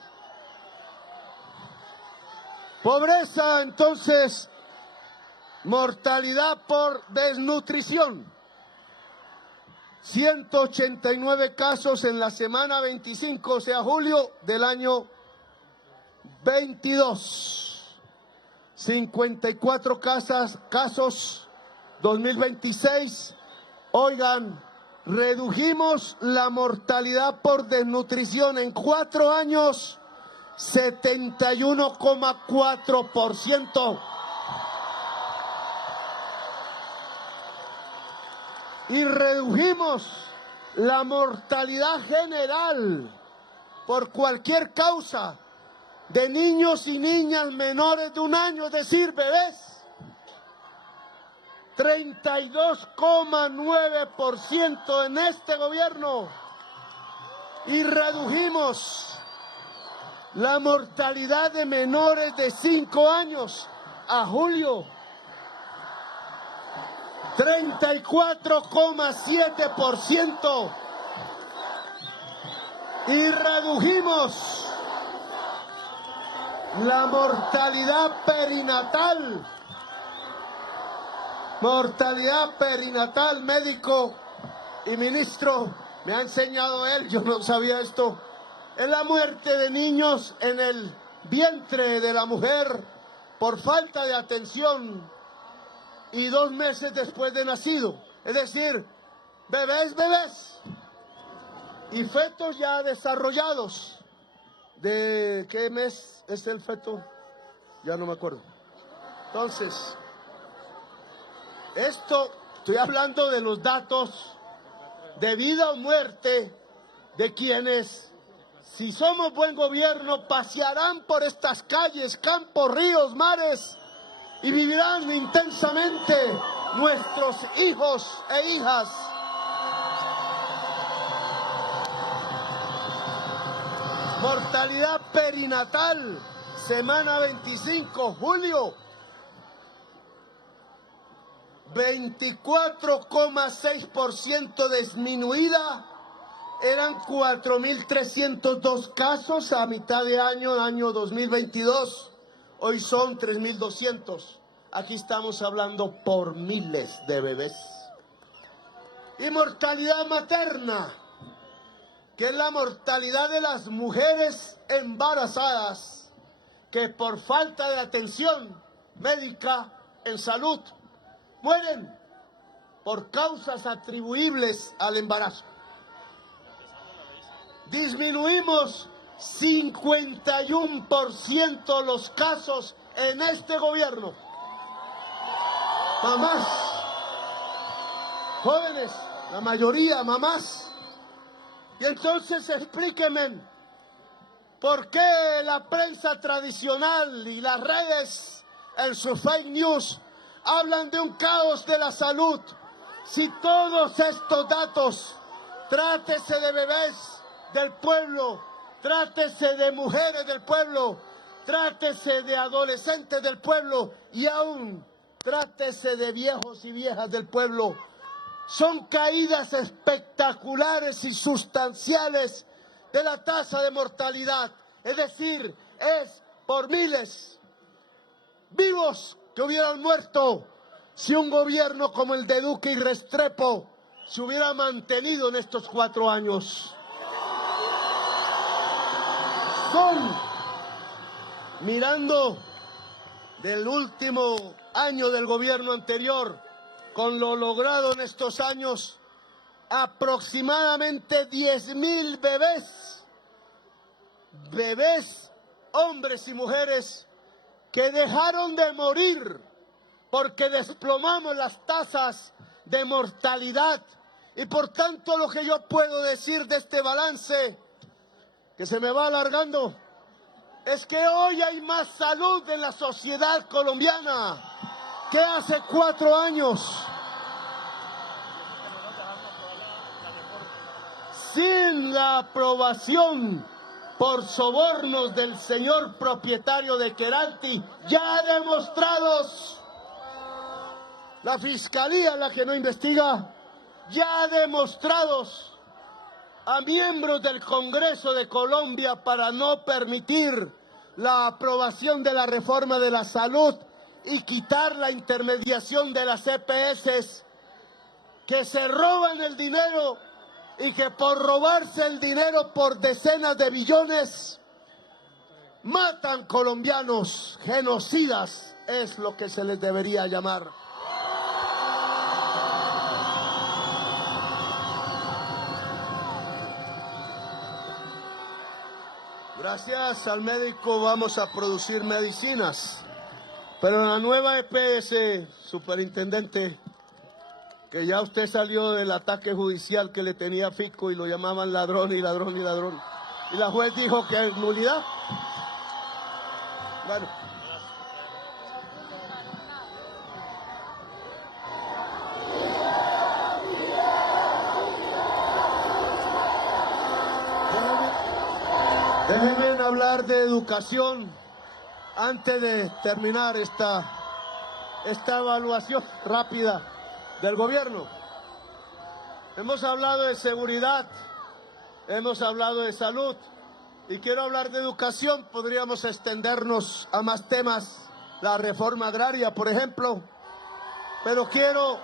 Pobreza, entonces, mortalidad por desnutrición. 189 casos en la semana 25, o sea, julio del año 22. 54 casos 2026. Oigan, redujimos la mortalidad por desnutrición en 4 años 71,4%. Y redujimos la mortalidad general por cualquier causa de niños y niñas menores de 1 año, es decir, bebés. 32,9% en este gobierno. Y redujimos la mortalidad de menores de 5 años a julio. 34,7%. Y redujimos la mortalidad perinatal. Mortalidad perinatal, médico y ministro, me ha enseñado él, yo no sabía esto. Es la muerte de niños en el vientre de la mujer por falta de atención y 2 meses después de nacido. Es decir, bebés y fetos ya desarrollados. ¿De qué mes es el feto? Ya no me acuerdo. Entonces, estoy hablando de los datos de vida o muerte de quienes, si somos buen gobierno, pasearán por estas calles, campos, ríos, mares y vivirán intensamente nuestros hijos e hijas. Mortalidad perinatal, semana 25, julio. 24,6% disminuida, eran 4.302 casos a mitad de año 2022, hoy son 3.200. Aquí estamos hablando por miles de bebés. Y mortalidad materna, que es la mortalidad de las mujeres embarazadas que por falta de atención médica en salud mueren por causas atribuibles al embarazo. Disminuimos 51% los casos en este gobierno. Mamás, jóvenes, la mayoría mamás. Y entonces explíquenme, ¿Por qué la prensa tradicional y las redes en su fake news hablan de un caos de la salud? Si todos estos datos, trátese de bebés del pueblo, trátese de mujeres del pueblo, trátese de adolescentes del pueblo y aún trátese de viejos y viejas del pueblo, son caídas espectaculares y sustanciales de la tasa de mortalidad. Es decir, es por miles vivos que hubieran muerto si un gobierno como el de Duque y Restrepo se hubiera mantenido en estos 4 años. Son, mirando del último año del gobierno anterior, con lo logrado en estos años, aproximadamente 10.000 bebés, hombres y mujeres, que dejaron de morir porque desplomamos las tasas de mortalidad. Y por tanto, lo que yo puedo decir de este balance, que se me va alargando, es que hoy hay más salud en la sociedad colombiana que hace 4 años. Sin la aprobación por sobornos del señor propietario de Queralty, ya demostrados, la fiscalía, la que no investiga, ya demostrados a miembros del Congreso de Colombia para no permitir la aprobación de la reforma de la salud y quitar la intermediación de las EPS, que se roban el dinero y que por robarse el dinero por decenas de billones matan colombianos. Genocidas es lo que se les debería llamar. Gracias al médico vamos a producir medicinas, pero la nueva EPS, superintendente, que ya usted salió del ataque judicial que le tenía Fico y lo llamaban ladrón y ladrón y ladrón, y la juez dijo que es nulidad. Bueno, déjenme hablar de educación antes de terminar esta evaluación rápida del gobierno. Hemos hablado de seguridad, hemos hablado de salud y quiero hablar de educación. Podríamos extendernos a más temas, la reforma agraria, por ejemplo, pero quiero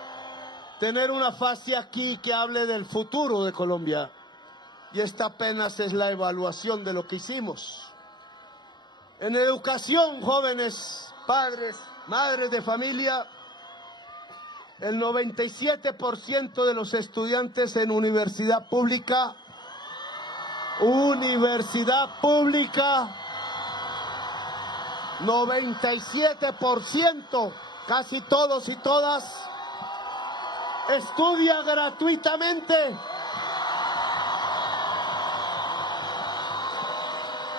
tener una fase aquí que hable del futuro de Colombia. Y esta apenas es la evaluación de lo que hicimos. En educación, jóvenes, padres, madres de familia, el 97% de los estudiantes en universidad pública, 97%, casi todos y todas, estudia gratuitamente.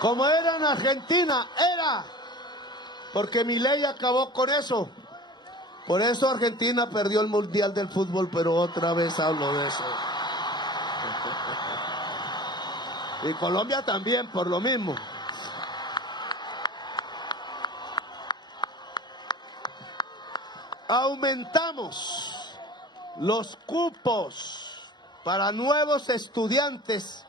Como era en Argentina, porque Milei acabó con eso. Por eso Argentina perdió el Mundial del Fútbol, pero otra vez hablo de eso. Y Colombia también, por lo mismo. Aumentamos los cupos para nuevos estudiantes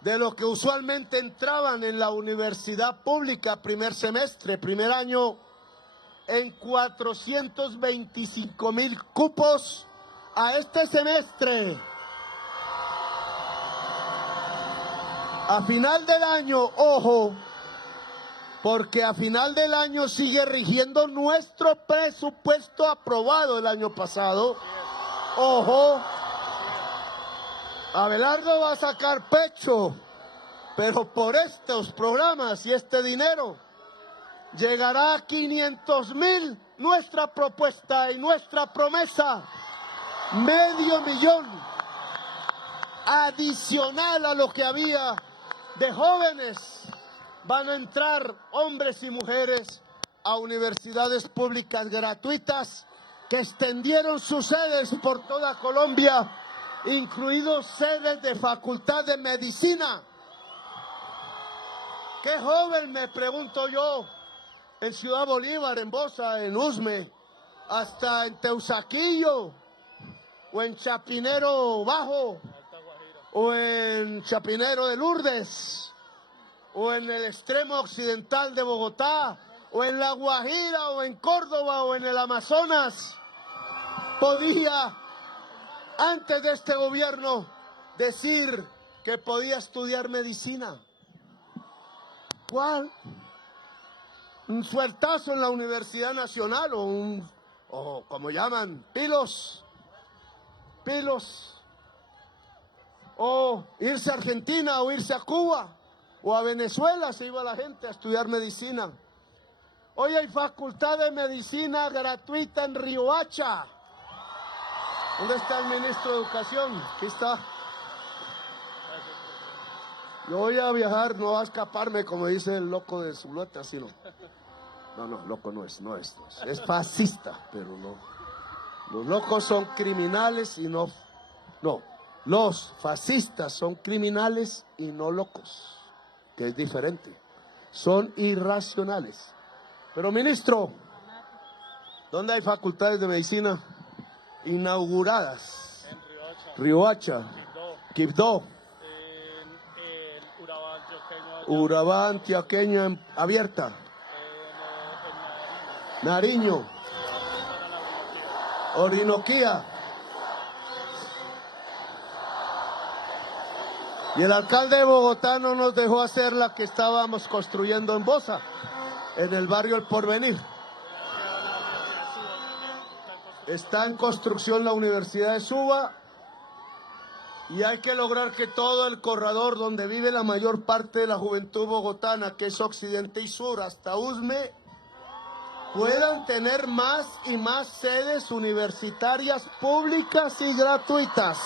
de lo que usualmente entraban en la universidad pública primer semestre, primer año, en 425,000 cupos a este semestre. A final del año, ojo, porque a final del año sigue rigiendo nuestro presupuesto aprobado el año pasado. Ojo, Abelardo va a sacar pecho, pero por estos programas y este dinero llegará a 500,000 nuestra propuesta y nuestra promesa, 500,000 adicional a lo que había de jóvenes van a entrar, hombres y mujeres, a universidades públicas gratuitas que extendieron sus sedes por toda Colombia, incluidos sedes de Facultad de Medicina. ¿Qué joven, me pregunto yo, en Ciudad Bolívar, en Bosa, en Usme, hasta en Teusaquillo, o en Chapinero Bajo, o en Chapinero de Lourdes, o en el extremo occidental de Bogotá, o en La Guajira, o en Córdoba, o en el Amazonas, podía, antes de este gobierno, decir que podía estudiar medicina? ¿Cuál? Un suertazo en la Universidad Nacional, o como llaman, pilos, o irse a Argentina, o irse a Cuba, o a Venezuela, se iba la gente a estudiar medicina. Hoy hay facultad de medicina gratuita en Riohacha. ¿Dónde está el ministro de Educación? Aquí está. Yo voy a viajar, no a escaparme, como dice el loco de Zuleta, sino... No, loco no es fascista, pero no. Los locos son criminales y no, los fascistas son criminales y no locos, que es diferente. Son irracionales. Pero ministro, ¿dónde hay facultades de medicina inauguradas? En Riohacha, Quibdó, Urabá Antioqueño abierta, Nariño, Orinoquía. Y el alcalde de Bogotá no nos dejó hacer la que estábamos construyendo en Bosa, en el barrio El Porvenir. Está en construcción la Universidad de Suba y hay que lograr que todo el corredor donde vive la mayor parte de la juventud bogotana, que es occidente y sur, hasta Usme, puedan tener más y más sedes universitarias públicas y gratuitas.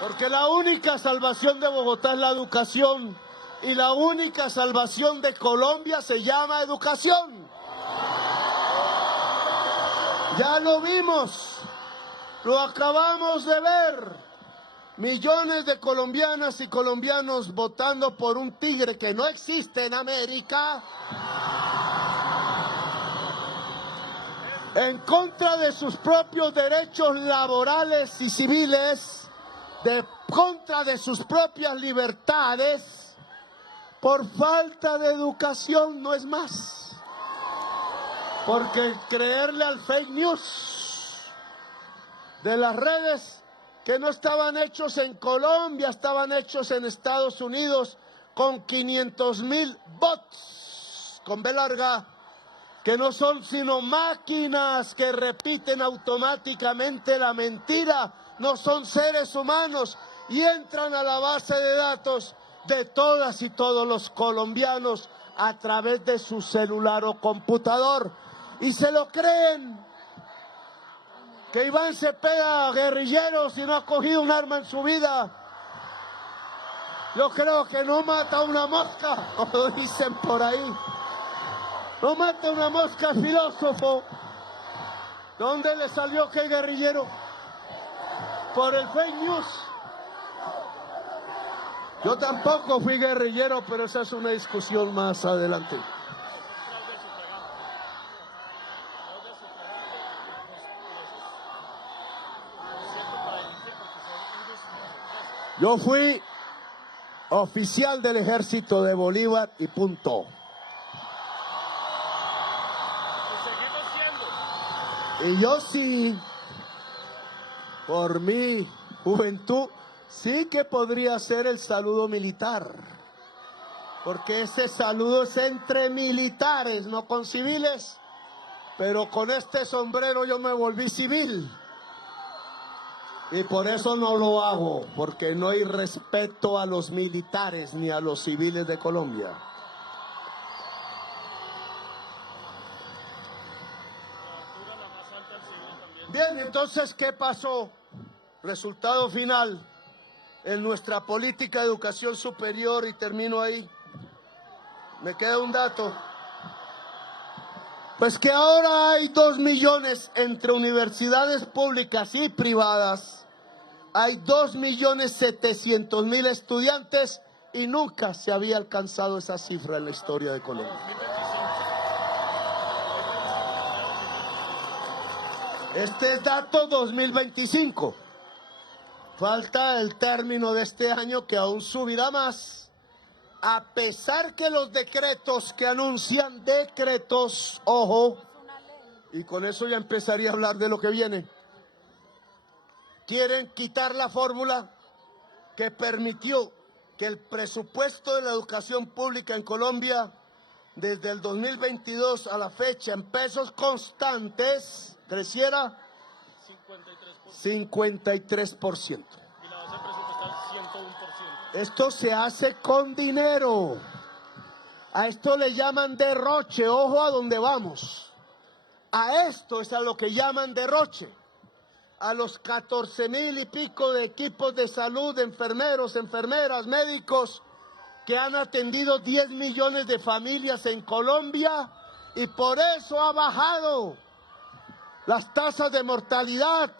Porque la única salvación de Bogotá es la educación y la única salvación de Colombia se llama educación. Ya lo vimos, lo acabamos de ver. Millones de colombianas y colombianos votando por un tigre que no existe en América, en contra de sus propios derechos laborales y civiles, contra de sus propias libertades, por falta de educación, no es más. Porque creerle al fake news de las redes, que no estaban hechos en Colombia, estaban hechos en Estados Unidos con 500,000 bots, con B larga, que no son sino máquinas que repiten automáticamente la mentira, no son seres humanos y entran a la base de datos de todas y todos los colombianos a través de su celular o computador y se lo creen. Que Iván Cepeda, guerrillero, si no ha cogido un arma en su vida, yo creo que no mata una mosca, como dicen por ahí. No mata una mosca, filósofo. ¿Dónde le salió que guerrillero? Por el fake news. Yo tampoco fui guerrillero, pero esa es una discusión más adelante. Yo fui oficial del ejército de Bolívar y punto. Y yo sí, por mi juventud, sí que podría hacer el saludo militar. Porque ese saludo es entre militares, no con civiles. Pero con este sombrero yo me volví civil. Y por eso no lo hago, porque no hay respeto a los militares ni a los civiles de Colombia. Bien, entonces, ¿qué pasó? Resultado final. en nuestra política de educación superior, y termino ahí, me queda un dato, pues que ahora hay 2 millones entre universidades públicas y privadas, hay 2.700.000 estudiantes y nunca se había alcanzado esa cifra en la historia de Colombia. Este es dato 2025. Falta el término de este año, que aún subirá más, a pesar que los decretos que anuncian, decretos, ojo, y con eso ya empezaría a hablar de lo que viene, quieren quitar la fórmula que permitió que el presupuesto de la educación pública en Colombia, desde el 2022 a la fecha, en pesos constantes, creciera 53%. Y la base presupuestal 101%. Esto se hace con dinero. A esto le llaman derroche. Ojo a dónde vamos. A esto es a lo que llaman derroche. A los 14.000 y pico de equipos de salud, de enfermeros, enfermeras, médicos, que han atendido 10 millones de familias en Colombia, y por eso ha bajado las tasas de mortalidad,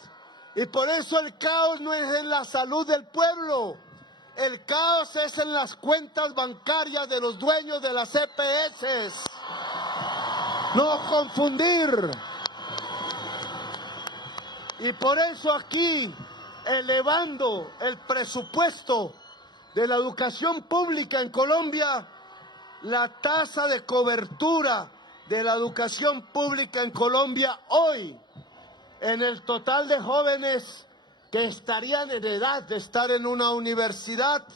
y por eso el caos no es en la salud del pueblo, el caos es en las cuentas bancarias de los dueños de las EPS. No confundir. Y por eso aquí, elevando el presupuesto de la educación pública en Colombia, la tasa de cobertura de la educación pública en Colombia hoy, en el total de jóvenes que estarían en edad de estar en una universidad,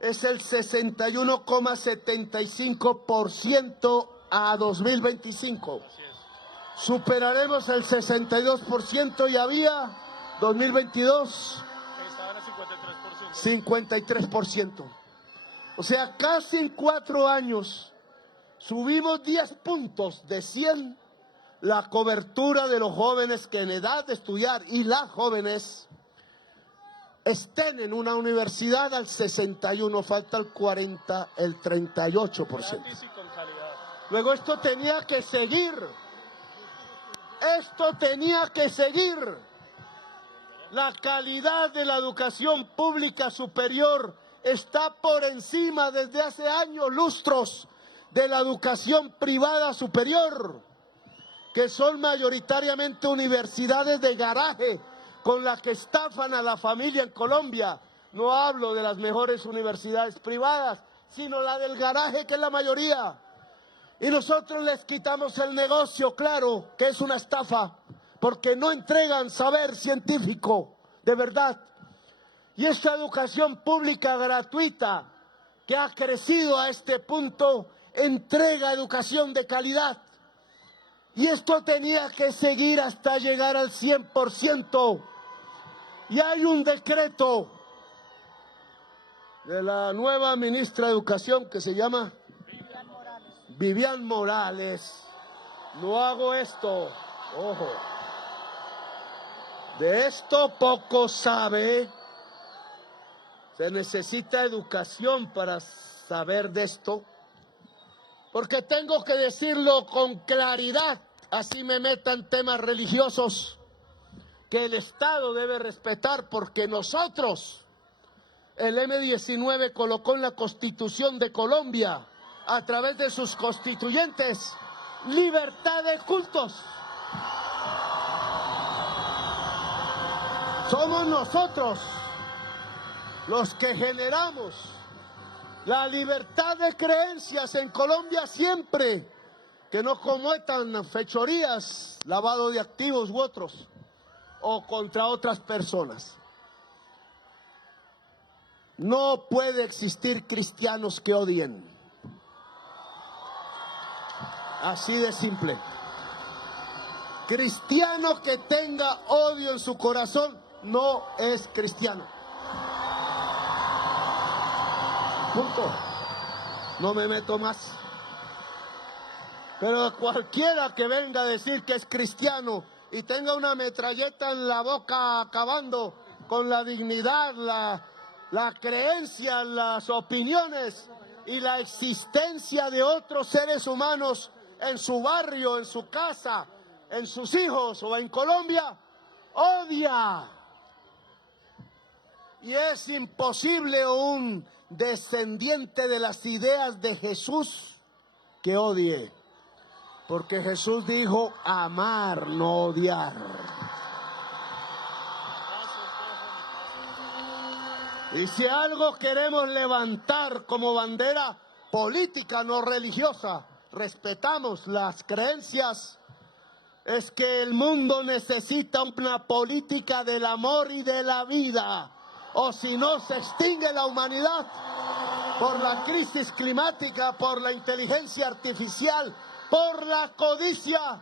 es el 61,75% a 2025. Superaremos el 62% y había 2022 Estaban a 53%. O sea, casi en 4 años subimos 10 puntos de 100 la cobertura de los jóvenes que en edad de estudiar, y las jóvenes estén en una universidad, al 61, falta el 40, el 38%. gratis y con calidad. Luego esto tenía que seguir. Esto tenía que seguir. La calidad de la educación pública superior está por encima desde hace años, lustros, de la educación privada superior, que son mayoritariamente universidades de garaje con las que estafan a la familia en Colombia. No hablo de las mejores universidades privadas, sino la del garaje, que es la mayoría. Y nosotros les quitamos el negocio, claro, que es una estafa, porque no entregan saber científico, de verdad. Y esta educación pública gratuita, que ha crecido a este punto, entrega educación de calidad. Y esto tenía que seguir hasta llegar al 100%. Y hay un decreto de la nueva ministra de Educación que se llama Vivian Morales. No hago esto, ojo. De esto poco sabe. Se necesita educación para saber de esto. Porque tengo que decirlo con claridad, así me metan temas religiosos, que el Estado debe respetar, porque nosotros, el M-19 colocó en la Constitución de Colombia, a través de sus constituyentes, libertad de cultos. Somos nosotros los que generamos la libertad de creencias en Colombia, siempre que no cometan fechorías, lavado de activos u otros, o contra otras personas. No puede existir cristianos que odien. Así de simple. Cristiano que tenga odio en su corazón no es cristiano. Punto. No me meto más. Pero cualquiera que venga a decir que es cristiano y tenga una metralleta en la boca acabando con la dignidad, la creencia, las opiniones y la existencia de otros seres humanos en su barrio, en su casa, en sus hijos o en Colombia, odia. Y es imposible un descendiente de las ideas de Jesús que odie, porque Jesús dijo amar, no odiar. Y si algo queremos levantar como bandera política, no religiosa, respetamos las creencias, es que el mundo necesita una política del amor y de la vida, o si no se extingue la humanidad por la crisis climática, por la inteligencia artificial, por la codicia.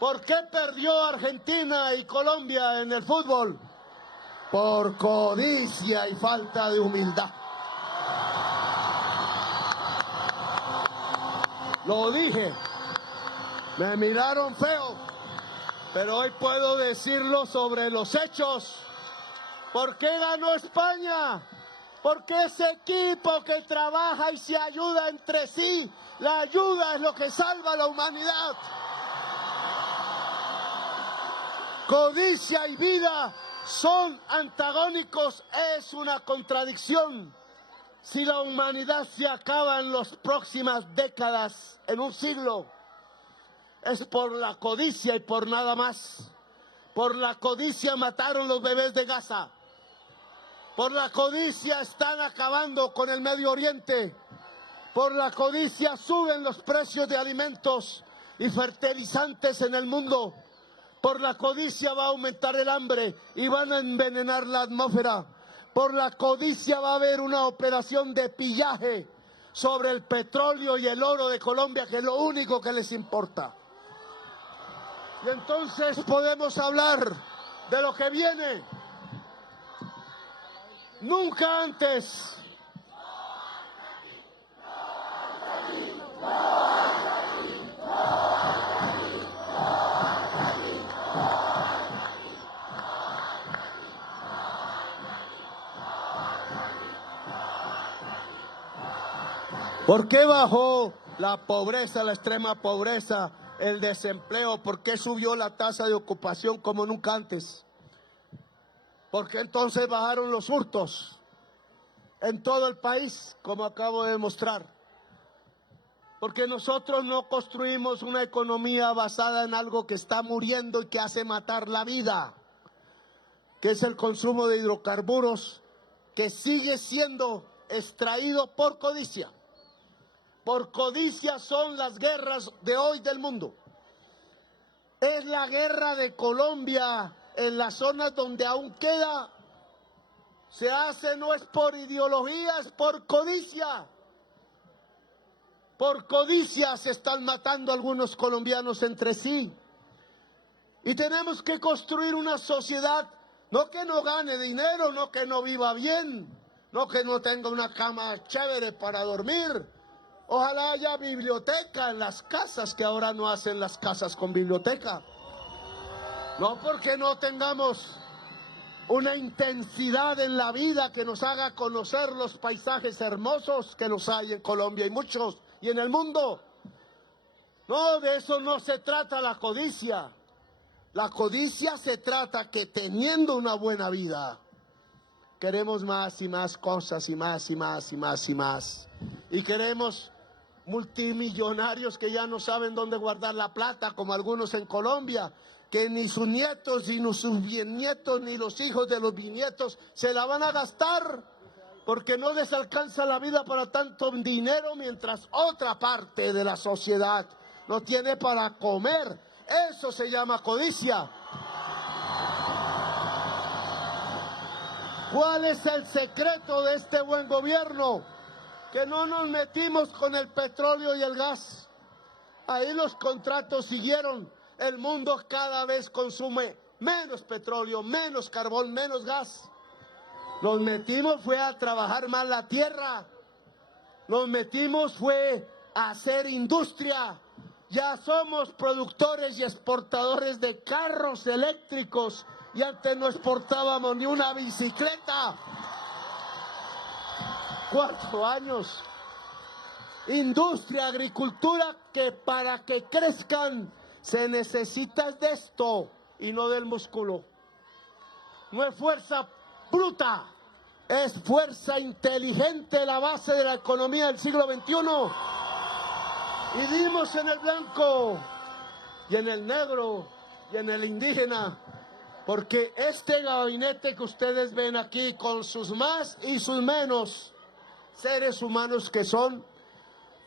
¿Por qué perdió Argentina y Colombia en el fútbol? Por codicia y falta de humildad. Lo dije, me miraron feo, pero hoy puedo decirlo sobre los hechos. ¿Por qué ganó España? Porque ese equipo que trabaja y se ayuda entre sí, la ayuda es lo que salva a la humanidad. Codicia y vida son antagónicos, es una contradicción. Si la humanidad se acaba en las próximas décadas, en un siglo, es por la codicia y por nada más. Por la codicia mataron los bebés de Gaza. Por la codicia están acabando con el Medio Oriente. Por la codicia suben los precios de alimentos y fertilizantes en el mundo. Por la codicia va a aumentar el hambre y van a envenenar la atmósfera. Por la codicia va a haber una operación de pillaje sobre el petróleo y el oro de Colombia, que es lo único que les importa. Y entonces podemos hablar de lo que viene. Nunca antes. ¿Por qué bajó la pobreza, la extrema pobreza, el desempleo? ¿Por qué subió la tasa de ocupación como nunca antes? ¿Por qué entonces bajaron los hurtos en todo el país, como acabo de demostrar? Porque nosotros no construimos una economía basada en algo que está muriendo y que hace matar la vida, que es el consumo de hidrocarburos, que sigue siendo extraído por codicia. Por codicia son las guerras de hoy del mundo. Es la guerra de Colombia en las zonas donde aún queda. Se hace no es por ideología, es por codicia. Por codicia se están matando algunos colombianos entre sí. Y tenemos que construir una sociedad, no que no gane dinero, no que no viva bien, no que no tenga una cama chévere para dormir. Ojalá haya biblioteca en las casas, que ahora no hacen las casas con biblioteca. No porque no tengamos una intensidad en la vida que nos haga conocer los paisajes hermosos que los hay en Colombia y muchos, y en el mundo. No, de eso no se trata la codicia. La codicia se trata que teniendo una buena vida, queremos más y más cosas y más y más y más y más. Y queremos multimillonarios que ya no saben dónde guardar la plata, como algunos en Colombia, que ni sus nietos, ni sus bisnietos, ni los hijos de los bisnietos se la van a gastar, porque no les alcanza la vida para tanto dinero, mientras otra parte de la sociedad no tiene para comer. Eso se llama codicia. ¿Cuál es el secreto de este buen gobierno? Que no nos metimos con el petróleo y el gas. Ahí los contratos siguieron. El mundo cada vez consume menos petróleo, menos carbón, menos gas. Nos metimos fue a trabajar más la tierra. Nos metimos fue a hacer industria. Ya somos productores y exportadores de carros eléctricos. Y antes no exportábamos ni una bicicleta. 4 años. Industria, agricultura, que para que crezcan se necesita de esto y no del músculo. No es fuerza bruta, es fuerza inteligente, la base de la economía del siglo XXI. Y dimos en el blanco, y en el negro, y en el indígena, porque este gabinete que ustedes ven aquí, con sus más y sus menos seres humanos que son,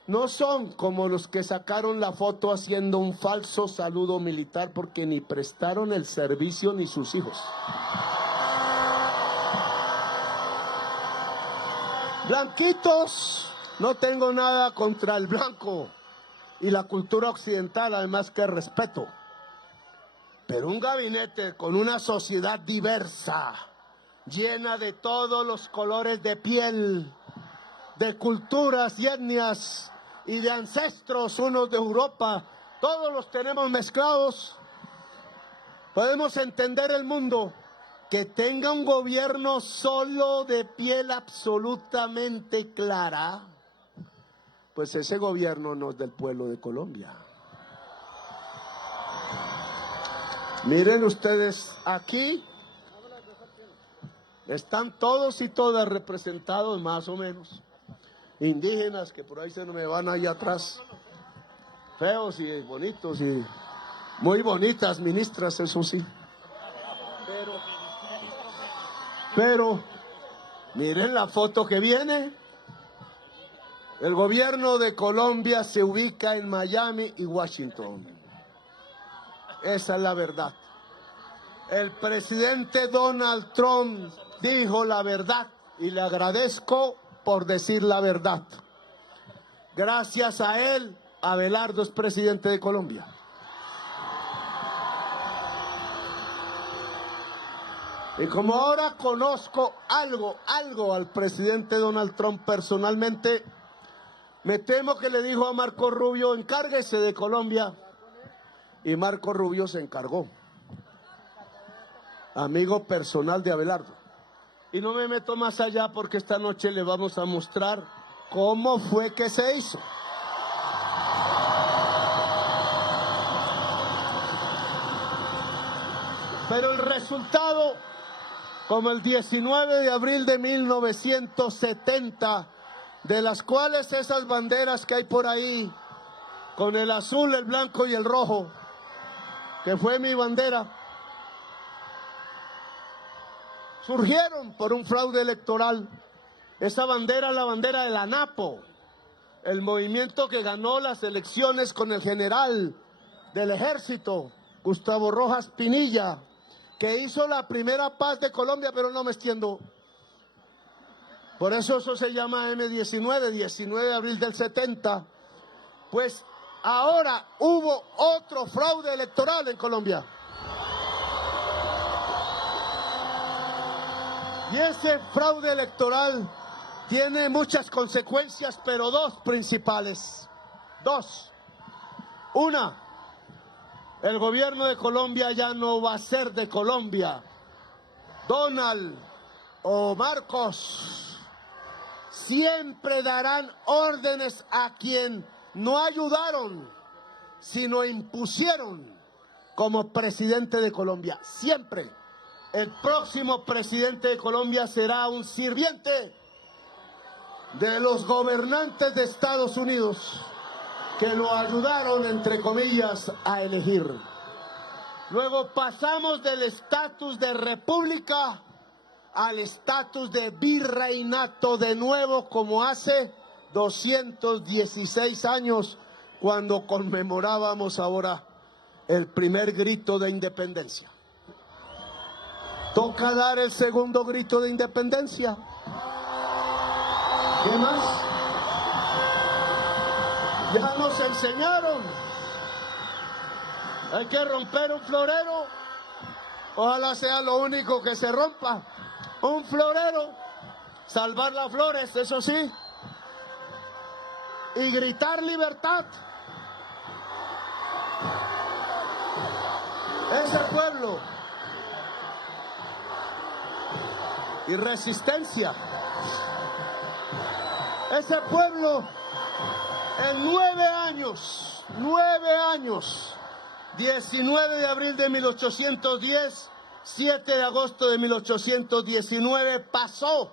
no son como los que sacaron la foto haciendo un falso saludo militar, porque ni prestaron el servicio ni sus hijos. Blanquitos, no tengo nada contra el blanco y la cultura occidental, además que respeto. Pero un gabinete con una sociedad diversa, llena de todos los colores de piel, de culturas y etnias y de ancestros, unos de Europa, todos los tenemos mezclados. Podemos entender el mundo. Que tenga un gobierno solo de piel absolutamente clara, pues ese gobierno no es del pueblo de Colombia. Miren ustedes, aquí están todos y todas representados más o menos. Indígenas que por ahí se me van ahí atrás, feos y bonitos y muy bonitas ministras, eso sí. Pero miren la foto que viene. El gobierno de Colombia se ubica en Miami y Washington. Esa es la verdad. El presidente Donald Trump dijo la verdad y le agradezco por decir la verdad. Gracias a él, Abelardo es presidente de Colombia. Y como ahora conozco algo al presidente Donald Trump personalmente, me temo que le dijo a Marco Rubio, encárguese de Colombia, y Marco Rubio se encargó. Amigo personal de Abelardo. Y no me meto más allá porque esta noche le vamos a mostrar cómo fue que se hizo. Pero el resultado, como el 19 de abril de 1970, de las cuales esas banderas que hay por ahí, con el azul, el blanco y el rojo, que fue mi bandera, surgieron por un fraude electoral. Esa bandera, la bandera de la ANAPO, el movimiento que ganó las elecciones con el general del ejército, Gustavo Rojas Pinilla, que hizo la primera paz de Colombia, pero no me extiendo. Por eso se llama M19, 19 de abril del 70. Pues ahora hubo otro fraude electoral en Colombia. Y ese fraude electoral tiene muchas consecuencias, pero dos principales. Dos. Una, el gobierno de Colombia ya no va a ser de Colombia. Donald o Marcos siempre darán órdenes a quien no ayudaron, sino impusieron como presidente de Colombia. Siempre. El próximo presidente de Colombia será un sirviente de los gobernantes de Estados Unidos, que lo ayudaron, entre comillas, a elegir. Luego pasamos del estatus de república al estatus de virreinato de nuevo, como hace 216 años, cuando conmemorábamos ahora el primer grito de independencia. Toca dar el segundo grito de independencia. ¿Qué más? Ya nos enseñaron. Hay que romper un florero. Ojalá sea lo único que se rompa. Un florero. Salvar las flores, eso sí. Y gritar libertad. Ese pueblo. Y resistencia. Ese pueblo en 9 años, 19 de abril de 1810, 7 de agosto de 1819, pasó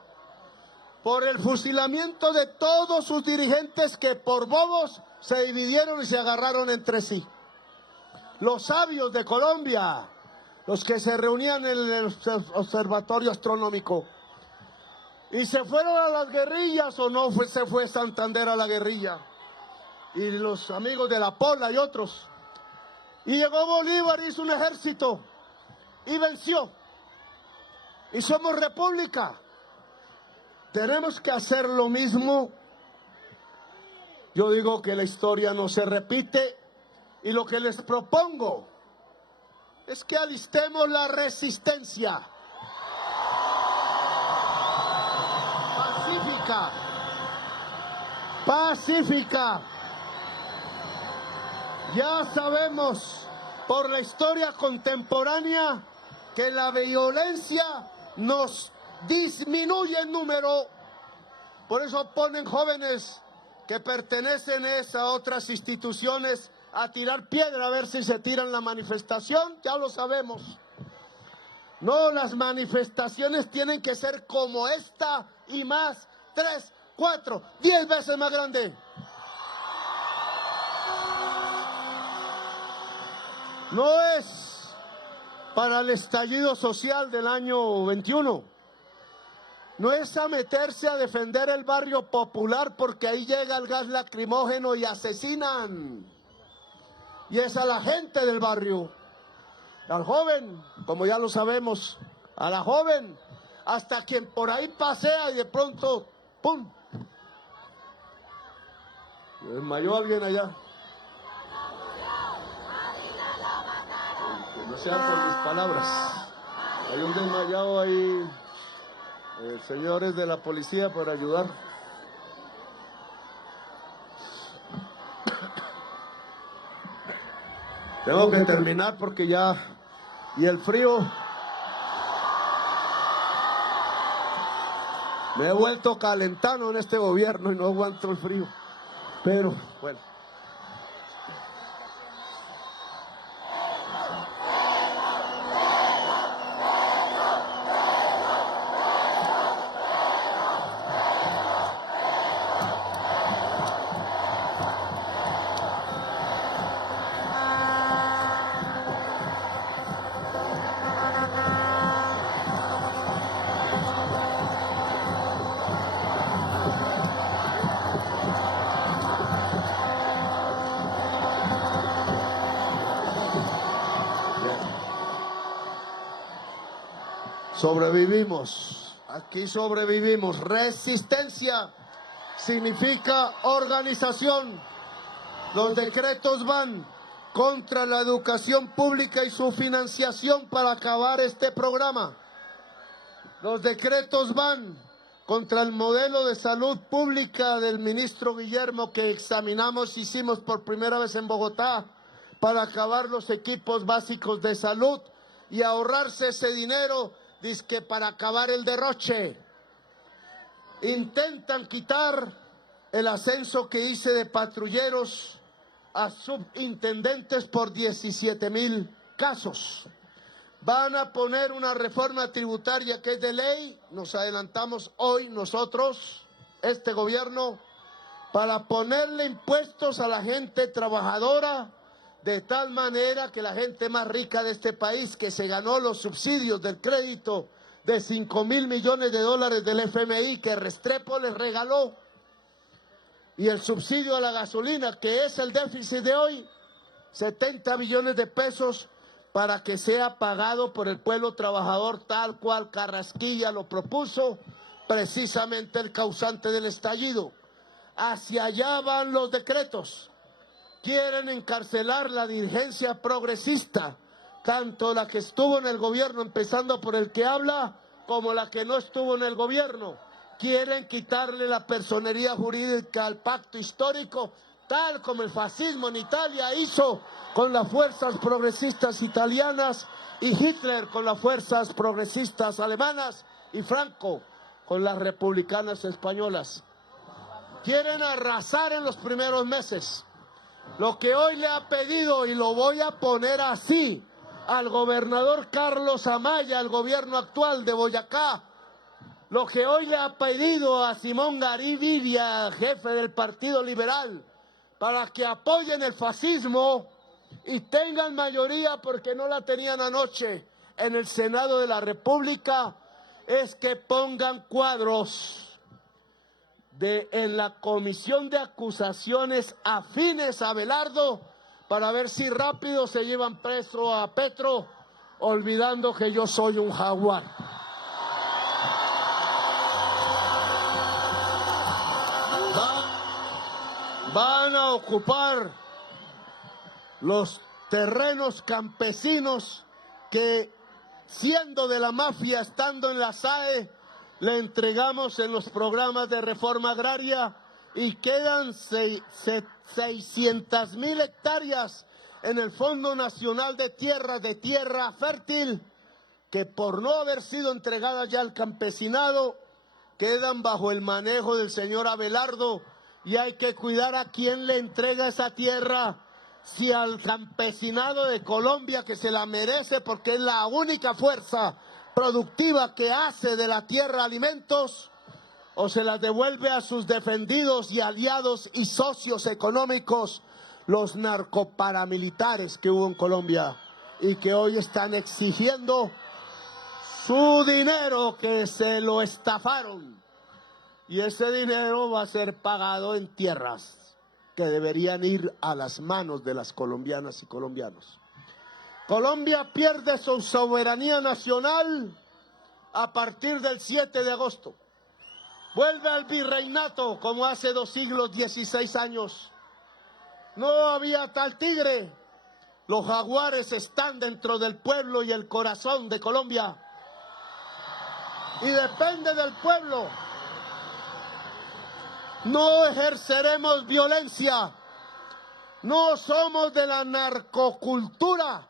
por el fusilamiento de todos sus dirigentes que por bobos se dividieron y se agarraron entre sí. Los sabios de Colombia, los que se reunían en el observatorio astronómico, y se fueron a las guerrillas, o no se fue Santander a la guerrilla, y los amigos de la Pola y otros. Y llegó Bolívar, hizo un ejército y venció. Y somos república. Tenemos que hacer lo mismo. Yo digo que la historia no se repite, y lo que les propongo es que alistemos la resistencia pacífica. Ya sabemos por la historia contemporánea que la violencia nos disminuye en número. Por eso ponen jóvenes que pertenecen a esas otras instituciones a tirar piedra a ver si se tiran la manifestación. Ya lo sabemos. No, las manifestaciones tienen que ser como esta y más, 3, 4, 10 veces más grande. No es para el estallido social del año 21. No es a meterse a defender el barrio popular porque ahí llega el gas lacrimógeno y asesinan. Y es a la gente del barrio, al joven, como ya lo sabemos, a la joven, hasta quien por ahí pasea y de pronto, ¡pum! Desmayó alguien allá. Que no sean por mis palabras. Hay un desmayado ahí. Señores de la policía, para ayudar. Tengo que terminar porque ya... Y el frío... Me he vuelto calentano en este gobierno y no aguanto el frío. Pero, bueno. Sobrevivimos, aquí sobrevivimos. Resistencia significa organización. Los decretos van contra la educación pública y su financiación para acabar este programa. Los decretos van contra el modelo de salud pública del ministro Guillermo que examinamos, hicimos por primera vez en Bogotá, para acabar los equipos básicos de salud y ahorrarse ese dinero. Dizque para acabar el derroche. Intentan quitar el ascenso que hice de patrulleros a subintendentes por 17,000 casos. Van a poner una reforma tributaria que es de ley. Nos adelantamos hoy nosotros, este gobierno, para ponerle impuestos a la gente trabajadora, de tal manera que la gente más rica de este país, que se ganó los subsidios del crédito de 5,000 millones de dólares del FMI que Restrepo les regaló, y el subsidio a la gasolina, que es el déficit de hoy, 70 billones de pesos, para que sea pagado por el pueblo trabajador, tal cual Carrasquilla lo propuso, precisamente el causante del estallido. Hacia allá van los decretos. Quieren encarcelar la dirigencia progresista, tanto la que estuvo en el gobierno, empezando por el que habla, como la que no estuvo en el gobierno. Quieren quitarle la personería jurídica al pacto histórico, tal como el fascismo en Italia hizo con las fuerzas progresistas italianas y Hitler con las fuerzas progresistas alemanas y Franco con las republicanas españolas. quieren arrasar en los primeros meses. Lo que hoy le ha pedido, y lo voy a poner así, al gobernador Carlos Amaya, al gobierno actual de Boyacá, lo que hoy le ha pedido a Simón Gaviria, jefe del Partido Liberal, para que apoyen el fascismo y tengan mayoría, porque no la tenían anoche en el Senado de la República, es que pongan cuadros en la comisión de acusaciones afines a Abelardo, para ver si rápido se llevan preso a Petro, olvidando que yo soy un jaguar. Van a ocupar los terrenos campesinos que, siendo de la mafia, estando en la SAE, le entregamos en los programas de reforma agraria, y quedan 600,000 hectáreas en el Fondo Nacional de Tierra Fértil, que por no haber sido entregadas ya al campesinado, quedan bajo el manejo del señor Abelardo, y hay que cuidar a quién le entrega esa tierra, si al campesinado de Colombia, que se la merece porque es la única fuerza productiva que hace de la tierra alimentos, o se las devuelve a sus defendidos y aliados y socios económicos, los narcoparamilitares que hubo en Colombia y que hoy están exigiendo su dinero, que se lo estafaron. Y ese dinero va a ser pagado en tierras que deberían ir a las manos de las colombianas y colombianos. Colombia pierde su soberanía nacional a partir del 7 de agosto. Vuelve al virreinato como hace 2 siglos, 16 años. No había tal tigre. Los jaguares están dentro del pueblo y el corazón de Colombia. Y depende del pueblo. No ejerceremos violencia. No somos de la narcocultura.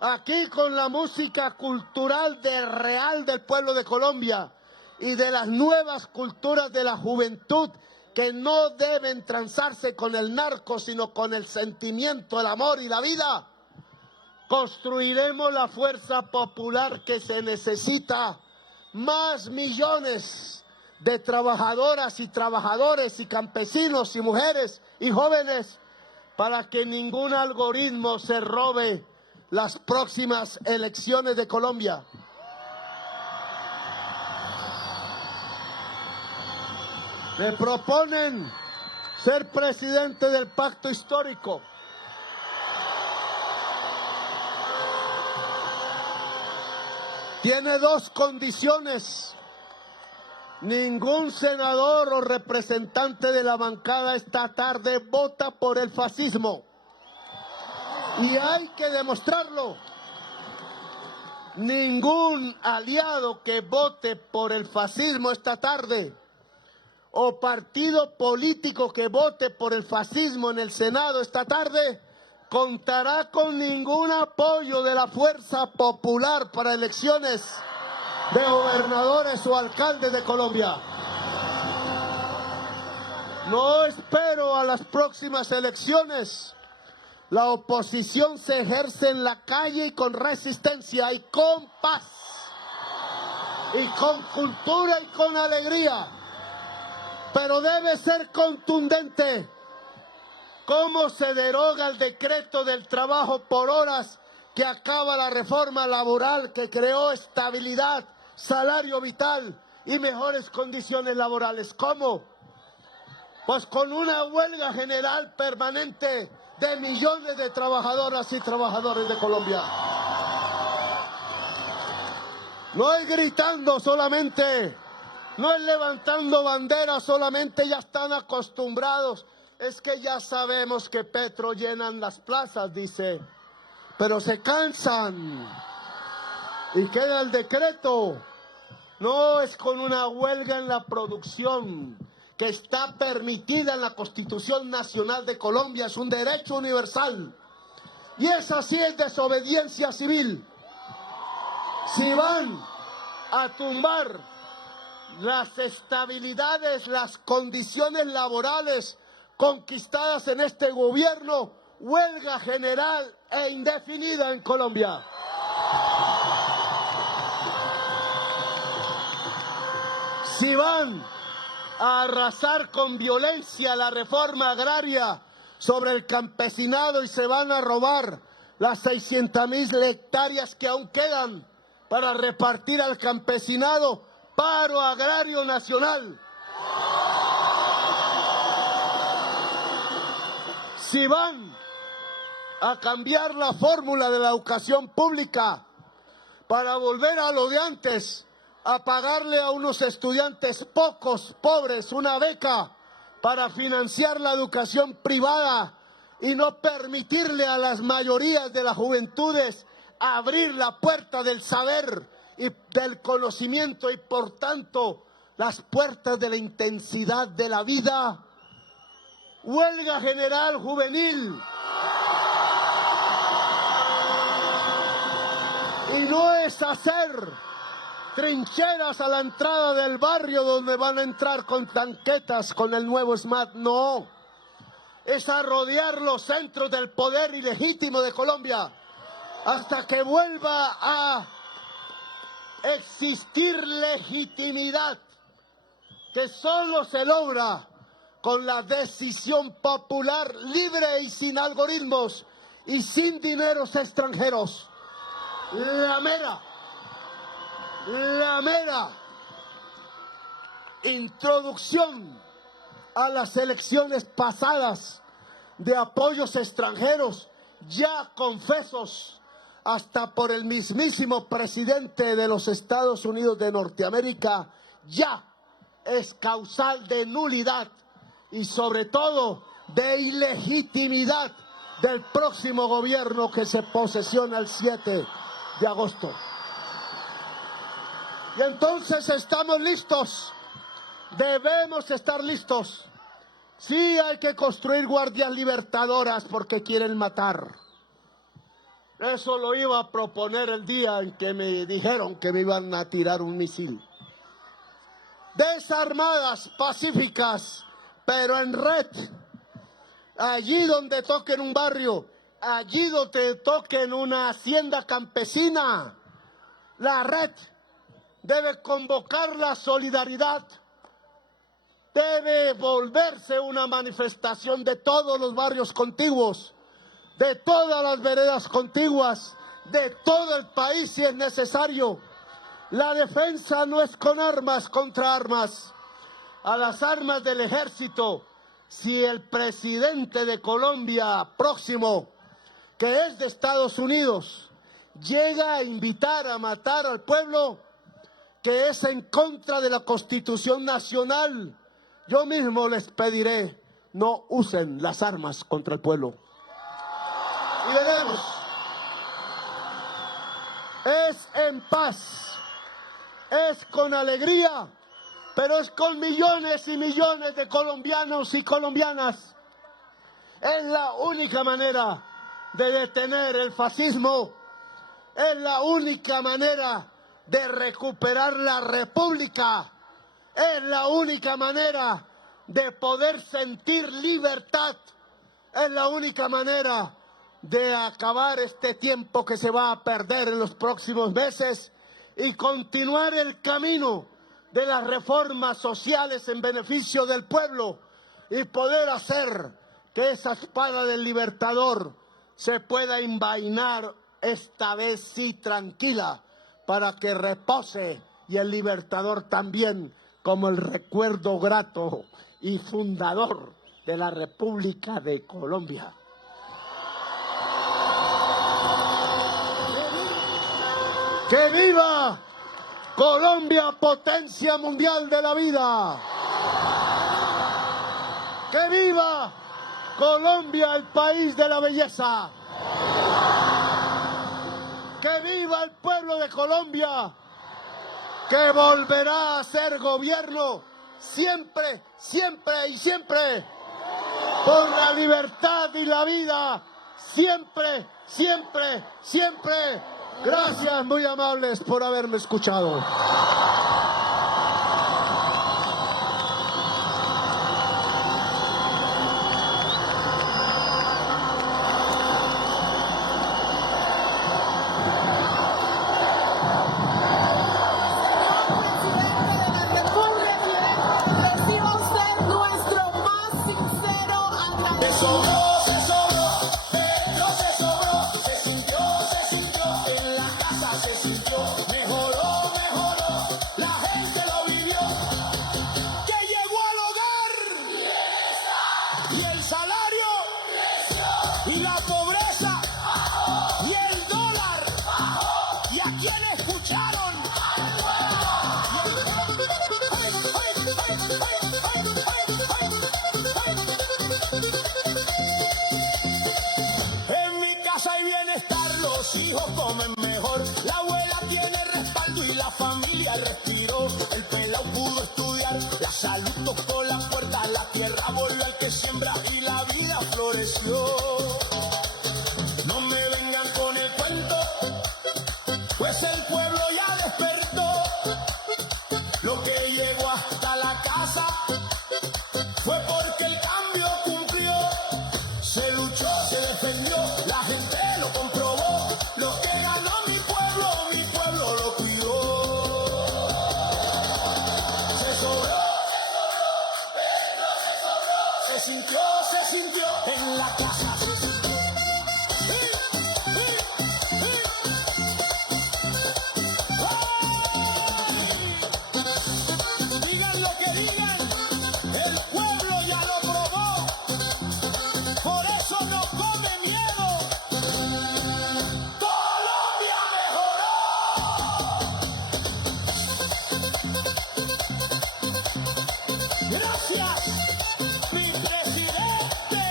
Aquí con la música cultural real del pueblo de Colombia y de las nuevas culturas de la juventud, que no deben transarse con el narco, sino con el sentimiento, el amor y la vida, construiremos la fuerza popular que se necesita. Más millones de trabajadoras y trabajadores y campesinos y mujeres y jóvenes, para que ningún algoritmo se robe las próximas elecciones de Colombia. Me proponen ser presidente del pacto histórico. Tiene 2 condiciones. Ningún senador o representante de la bancada esta tarde vota por el fascismo. Y hay que demostrarlo. Ningún aliado que vote por el fascismo esta tarde, o partido político que vote por el fascismo en el Senado esta tarde, contará con ningún apoyo de la Fuerza Popular para elecciones de gobernadores o alcaldes de Colombia. No espero a las próximas elecciones. La oposición se ejerce en la calle y con resistencia y con paz, y con cultura y con alegría. Pero debe ser contundente. ¿Cómo se deroga el decreto del trabajo por horas que acaba la reforma laboral, que creó estabilidad, salario vital y mejores condiciones laborales? ¿Cómo? Pues con una huelga general permanente de millones de trabajadoras y trabajadores de Colombia. No es gritando solamente, no es levantando banderas solamente, ya están acostumbrados. Es que ya sabemos que Petro llenan las plazas, dice, pero se cansan y queda el decreto. No es con una huelga en la producción, que está permitida en la Constitución Nacional de Colombia, es un derecho universal. Y esa sí es desobediencia civil. Si van a tumbar las estabilidades, las condiciones laborales conquistadas en este gobierno, huelga general e indefinida en Colombia. Si van a arrasar con violencia la reforma agraria sobre el campesinado y se van a robar las 600,000 hectáreas que aún quedan para repartir al campesinado, paro agrario nacional. Si van a cambiar la fórmula de la educación pública para volver a lo de antes, a pagarle a unos estudiantes pocos, pobres, una beca para financiar la educación privada y no permitirle a las mayorías de las juventudes abrir la puerta del saber y del conocimiento y por tanto las puertas de la intensidad de la vida. Huelga general juvenil. Y no es hacer trincheras a la entrada del barrio donde van a entrar con tanquetas con el nuevo SMAT, no. Es a rodear los centros del poder ilegítimo de Colombia hasta que vuelva a existir legitimidad que solo se logra con la decisión popular libre y sin algoritmos y sin dineros extranjeros. La mera introducción a las elecciones pasadas de apoyos extranjeros ya confesos hasta por el mismísimo presidente de los Estados Unidos de Norteamérica ya es causal de nulidad y sobre todo de ilegitimidad del próximo gobierno que se posesiona el 7 de agosto. Y entonces estamos listos, debemos estar listos. Sí hay que construir guardias libertadoras porque quieren matar. Eso lo iba a proponer el día en que me dijeron que me iban a tirar un misil. Desarmadas, pacíficas, pero en red. Allí donde toquen un barrio, allí donde toquen una hacienda campesina, la red debe convocar la solidaridad, debe volverse una manifestación de todos los barrios contiguos, de todas las veredas contiguas, de todo el país si es necesario. La defensa no es con armas contra armas. A las armas del ejército, si el presidente de Colombia próximo, que es de Estados Unidos, llega a invitar a matar al pueblo, que es en contra de la Constitución Nacional, yo mismo les pediré, no usen las armas contra el pueblo. Y veremos. Es en paz, es con alegría, pero es con millones y millones de colombianos y colombianas. Es la única manera de detener el fascismo, es la única manera de recuperar la república, es la única manera de poder sentir libertad, es la única manera de acabar este tiempo que se va a perder en los próximos meses y continuar el camino de las reformas sociales en beneficio del pueblo y poder hacer que esa espada del libertador se pueda envainar esta vez sí tranquila para que repose y el libertador también como el recuerdo grato y fundador de la República de Colombia. ¡Que viva Colombia, potencia mundial de la vida! ¡Que viva Colombia, el país de la belleza! ¡Que viva el pueblo de Colombia, que volverá a ser gobierno siempre, siempre y siempre por la libertad y la vida! Siempre, siempre, siempre. Gracias, muy amables, por haberme escuchado. oscureció. No me vengan con el cuento, pues el pueblo ya despertó. Lo que llegó hasta la casa fue porque el cambio cumplió. Se luchó, se defendió, la gente lo comprobó. Lo que ganó mi pueblo lo cuidó. Se sobró, se sintió en la casa, se sintió. Digan lo que digan, el pueblo ya lo probó, por eso no come miedo. Colombia mejoró. Gracias, mi presidente.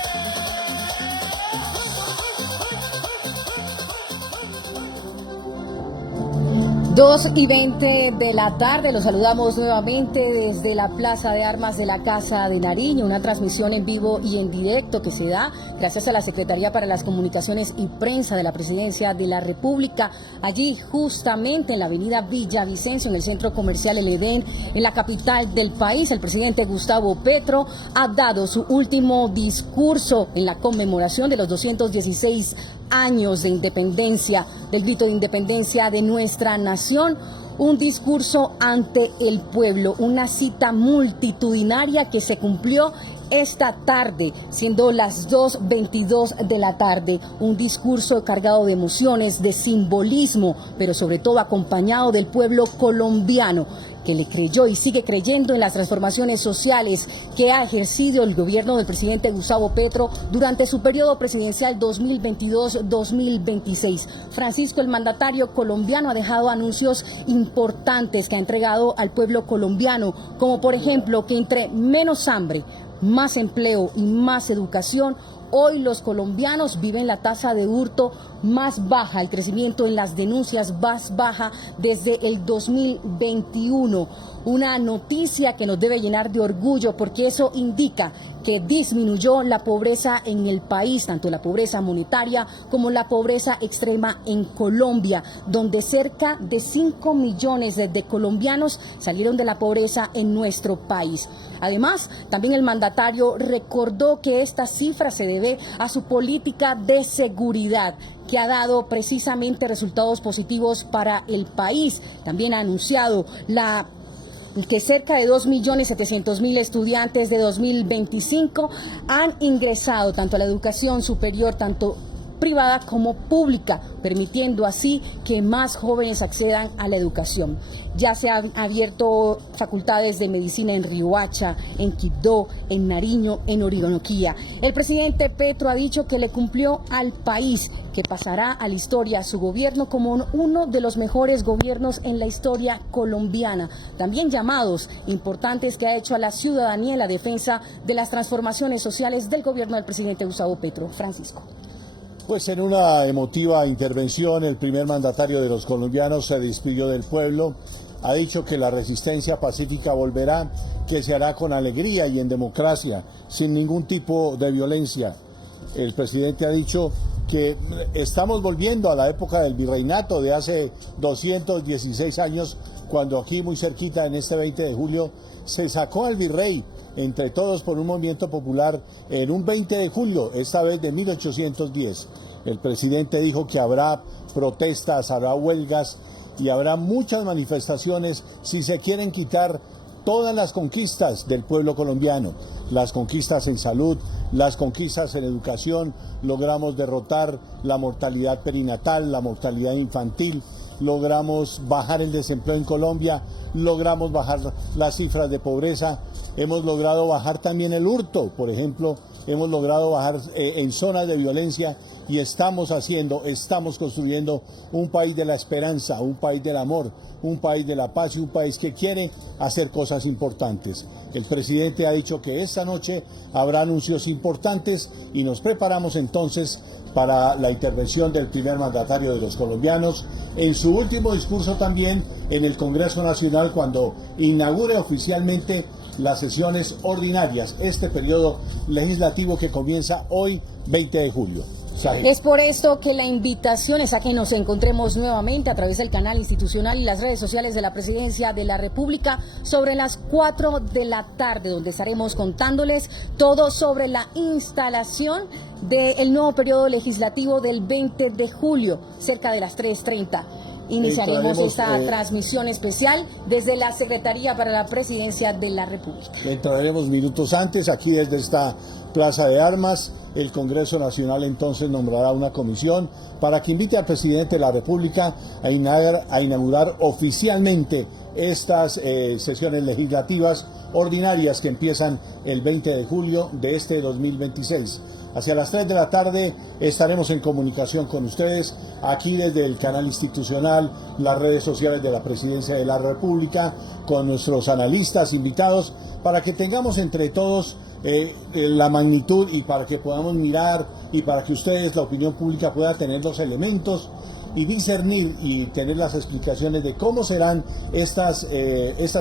2:20 de la tarde, los saludamos nuevamente desde la Plaza de Armas de la Casa de Nariño, una transmisión en vivo y en directo que se da gracias a la Secretaría para las Comunicaciones y Prensa de la Presidencia de la República, allí justamente en la avenida Villavicencio, en el Centro Comercial El Edén, en la capital del país. El presidente Gustavo Petro ha dado su último discurso en la conmemoración de los 216 años de independencia, del grito de independencia de nuestra nación, un discurso ante el pueblo, una cita multitudinaria que se cumplió esta tarde, siendo las 2:22 de la tarde, un discurso cargado de emociones, de simbolismo, pero sobre todo acompañado del pueblo colombiano, que le creyó y sigue creyendo en las transformaciones sociales que ha ejercido el gobierno del presidente Gustavo Petro durante su periodo presidencial 2022-2026. Francisco, el mandatario colombiano, ha dejado anuncios importantes que ha entregado al pueblo colombiano, como por ejemplo que entre menos hambre, más empleo y más educación, hoy los colombianos viven la tasa de hurto más baja, el crecimiento en las denuncias más baja desde el 2021. Una noticia que nos debe llenar de orgullo porque eso indica que disminuyó la pobreza en el país, tanto la pobreza monetaria como la pobreza extrema en Colombia, donde cerca de 5 millones de colombianos salieron de la pobreza en nuestro país. Además, también el mandatario recordó que esta cifra se debe a su política de seguridad, que ha dado precisamente resultados positivos para el país. También ha anunciado que cerca de 2.700.000 estudiantes de 2025 han ingresado tanto a la educación superior, tanto privada como pública, permitiendo así que más jóvenes accedan a la educación. Ya se han abierto facultades de medicina en Riohacha, en Quibdó, en Nariño, en Orinoquía. El presidente Petro ha dicho que le cumplió al país, que pasará a la historia su gobierno como uno de los mejores gobiernos en la historia colombiana. También llamados importantes que ha hecho a la ciudadanía en la defensa de las transformaciones sociales del gobierno del presidente Gustavo Petro. Francisco. Pues en una emotiva intervención, el primer mandatario de los colombianos se despidió del pueblo, ha dicho que la resistencia pacífica volverá, que se hará con alegría y en democracia, sin ningún tipo de violencia. El presidente ha dicho que estamos volviendo a la época del virreinato de hace 216 años, cuando aquí muy cerquita, en este 20 de julio, se sacó al virrey entre todos por un movimiento popular en un 20 de julio, esta vez de 1810. El presidente dijo que habrá protestas, habrá huelgas y habrá muchas manifestaciones si se quieren quitar todas las conquistas del pueblo colombiano, las conquistas en salud, las conquistas en educación. Logramos derrotar la mortalidad perinatal, la mortalidad infantil, logramos bajar el desempleo en Colombia, logramos bajar las cifras de pobreza, hemos logrado bajar también el hurto, por ejemplo, hemos logrado bajar en zonas de violencia y estamos construyendo un país de la esperanza, un país del amor, un país de la paz y un país que quiere hacer cosas importantes. El presidente ha dicho que esta noche habrá anuncios importantes y nos preparamos entonces para la intervención del primer mandatario de los colombianos en su último discurso también en el Congreso Nacional, cuando inaugure oficialmente las sesiones ordinarias, este periodo legislativo que comienza hoy, 20 de julio. Sahid. Es por esto que la invitación es a que nos encontremos nuevamente a través del canal institucional y las redes sociales de la Presidencia de la República sobre las 4 de la tarde, donde estaremos contándoles todo sobre la instalación del nuevo periodo legislativo del 20 de julio, cerca de las 3:30. Iniciaremos esta transmisión especial desde la Secretaría para la Presidencia de la República. Entraremos minutos antes, aquí desde esta Plaza de Armas. El Congreso Nacional entonces nombrará una comisión para que invite al presidente de la República a inaugurar oficialmente estas sesiones legislativas ordinarias que empiezan el 20 de julio de este 2026. Hacia las 3 de la tarde estaremos en comunicación con ustedes, aquí desde el canal institucional, las redes sociales de la Presidencia de la República, con nuestros analistas invitados, para que tengamos entre todos la magnitud y para que podamos mirar y para que ustedes, la opinión pública, pueda tener los elementos y discernir y tener las explicaciones de cómo serán estas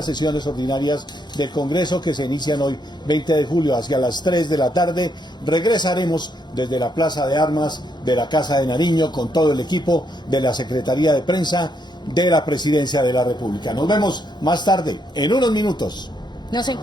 sesiones ordinarias del Congreso que se inician hoy 20 de julio hacia las 3 de la tarde. Regresaremos desde la Plaza de Armas de la Casa de Nariño con todo el equipo de la Secretaría de Prensa de la Presidencia de la República. Nos vemos más tarde, en unos minutos. No sé.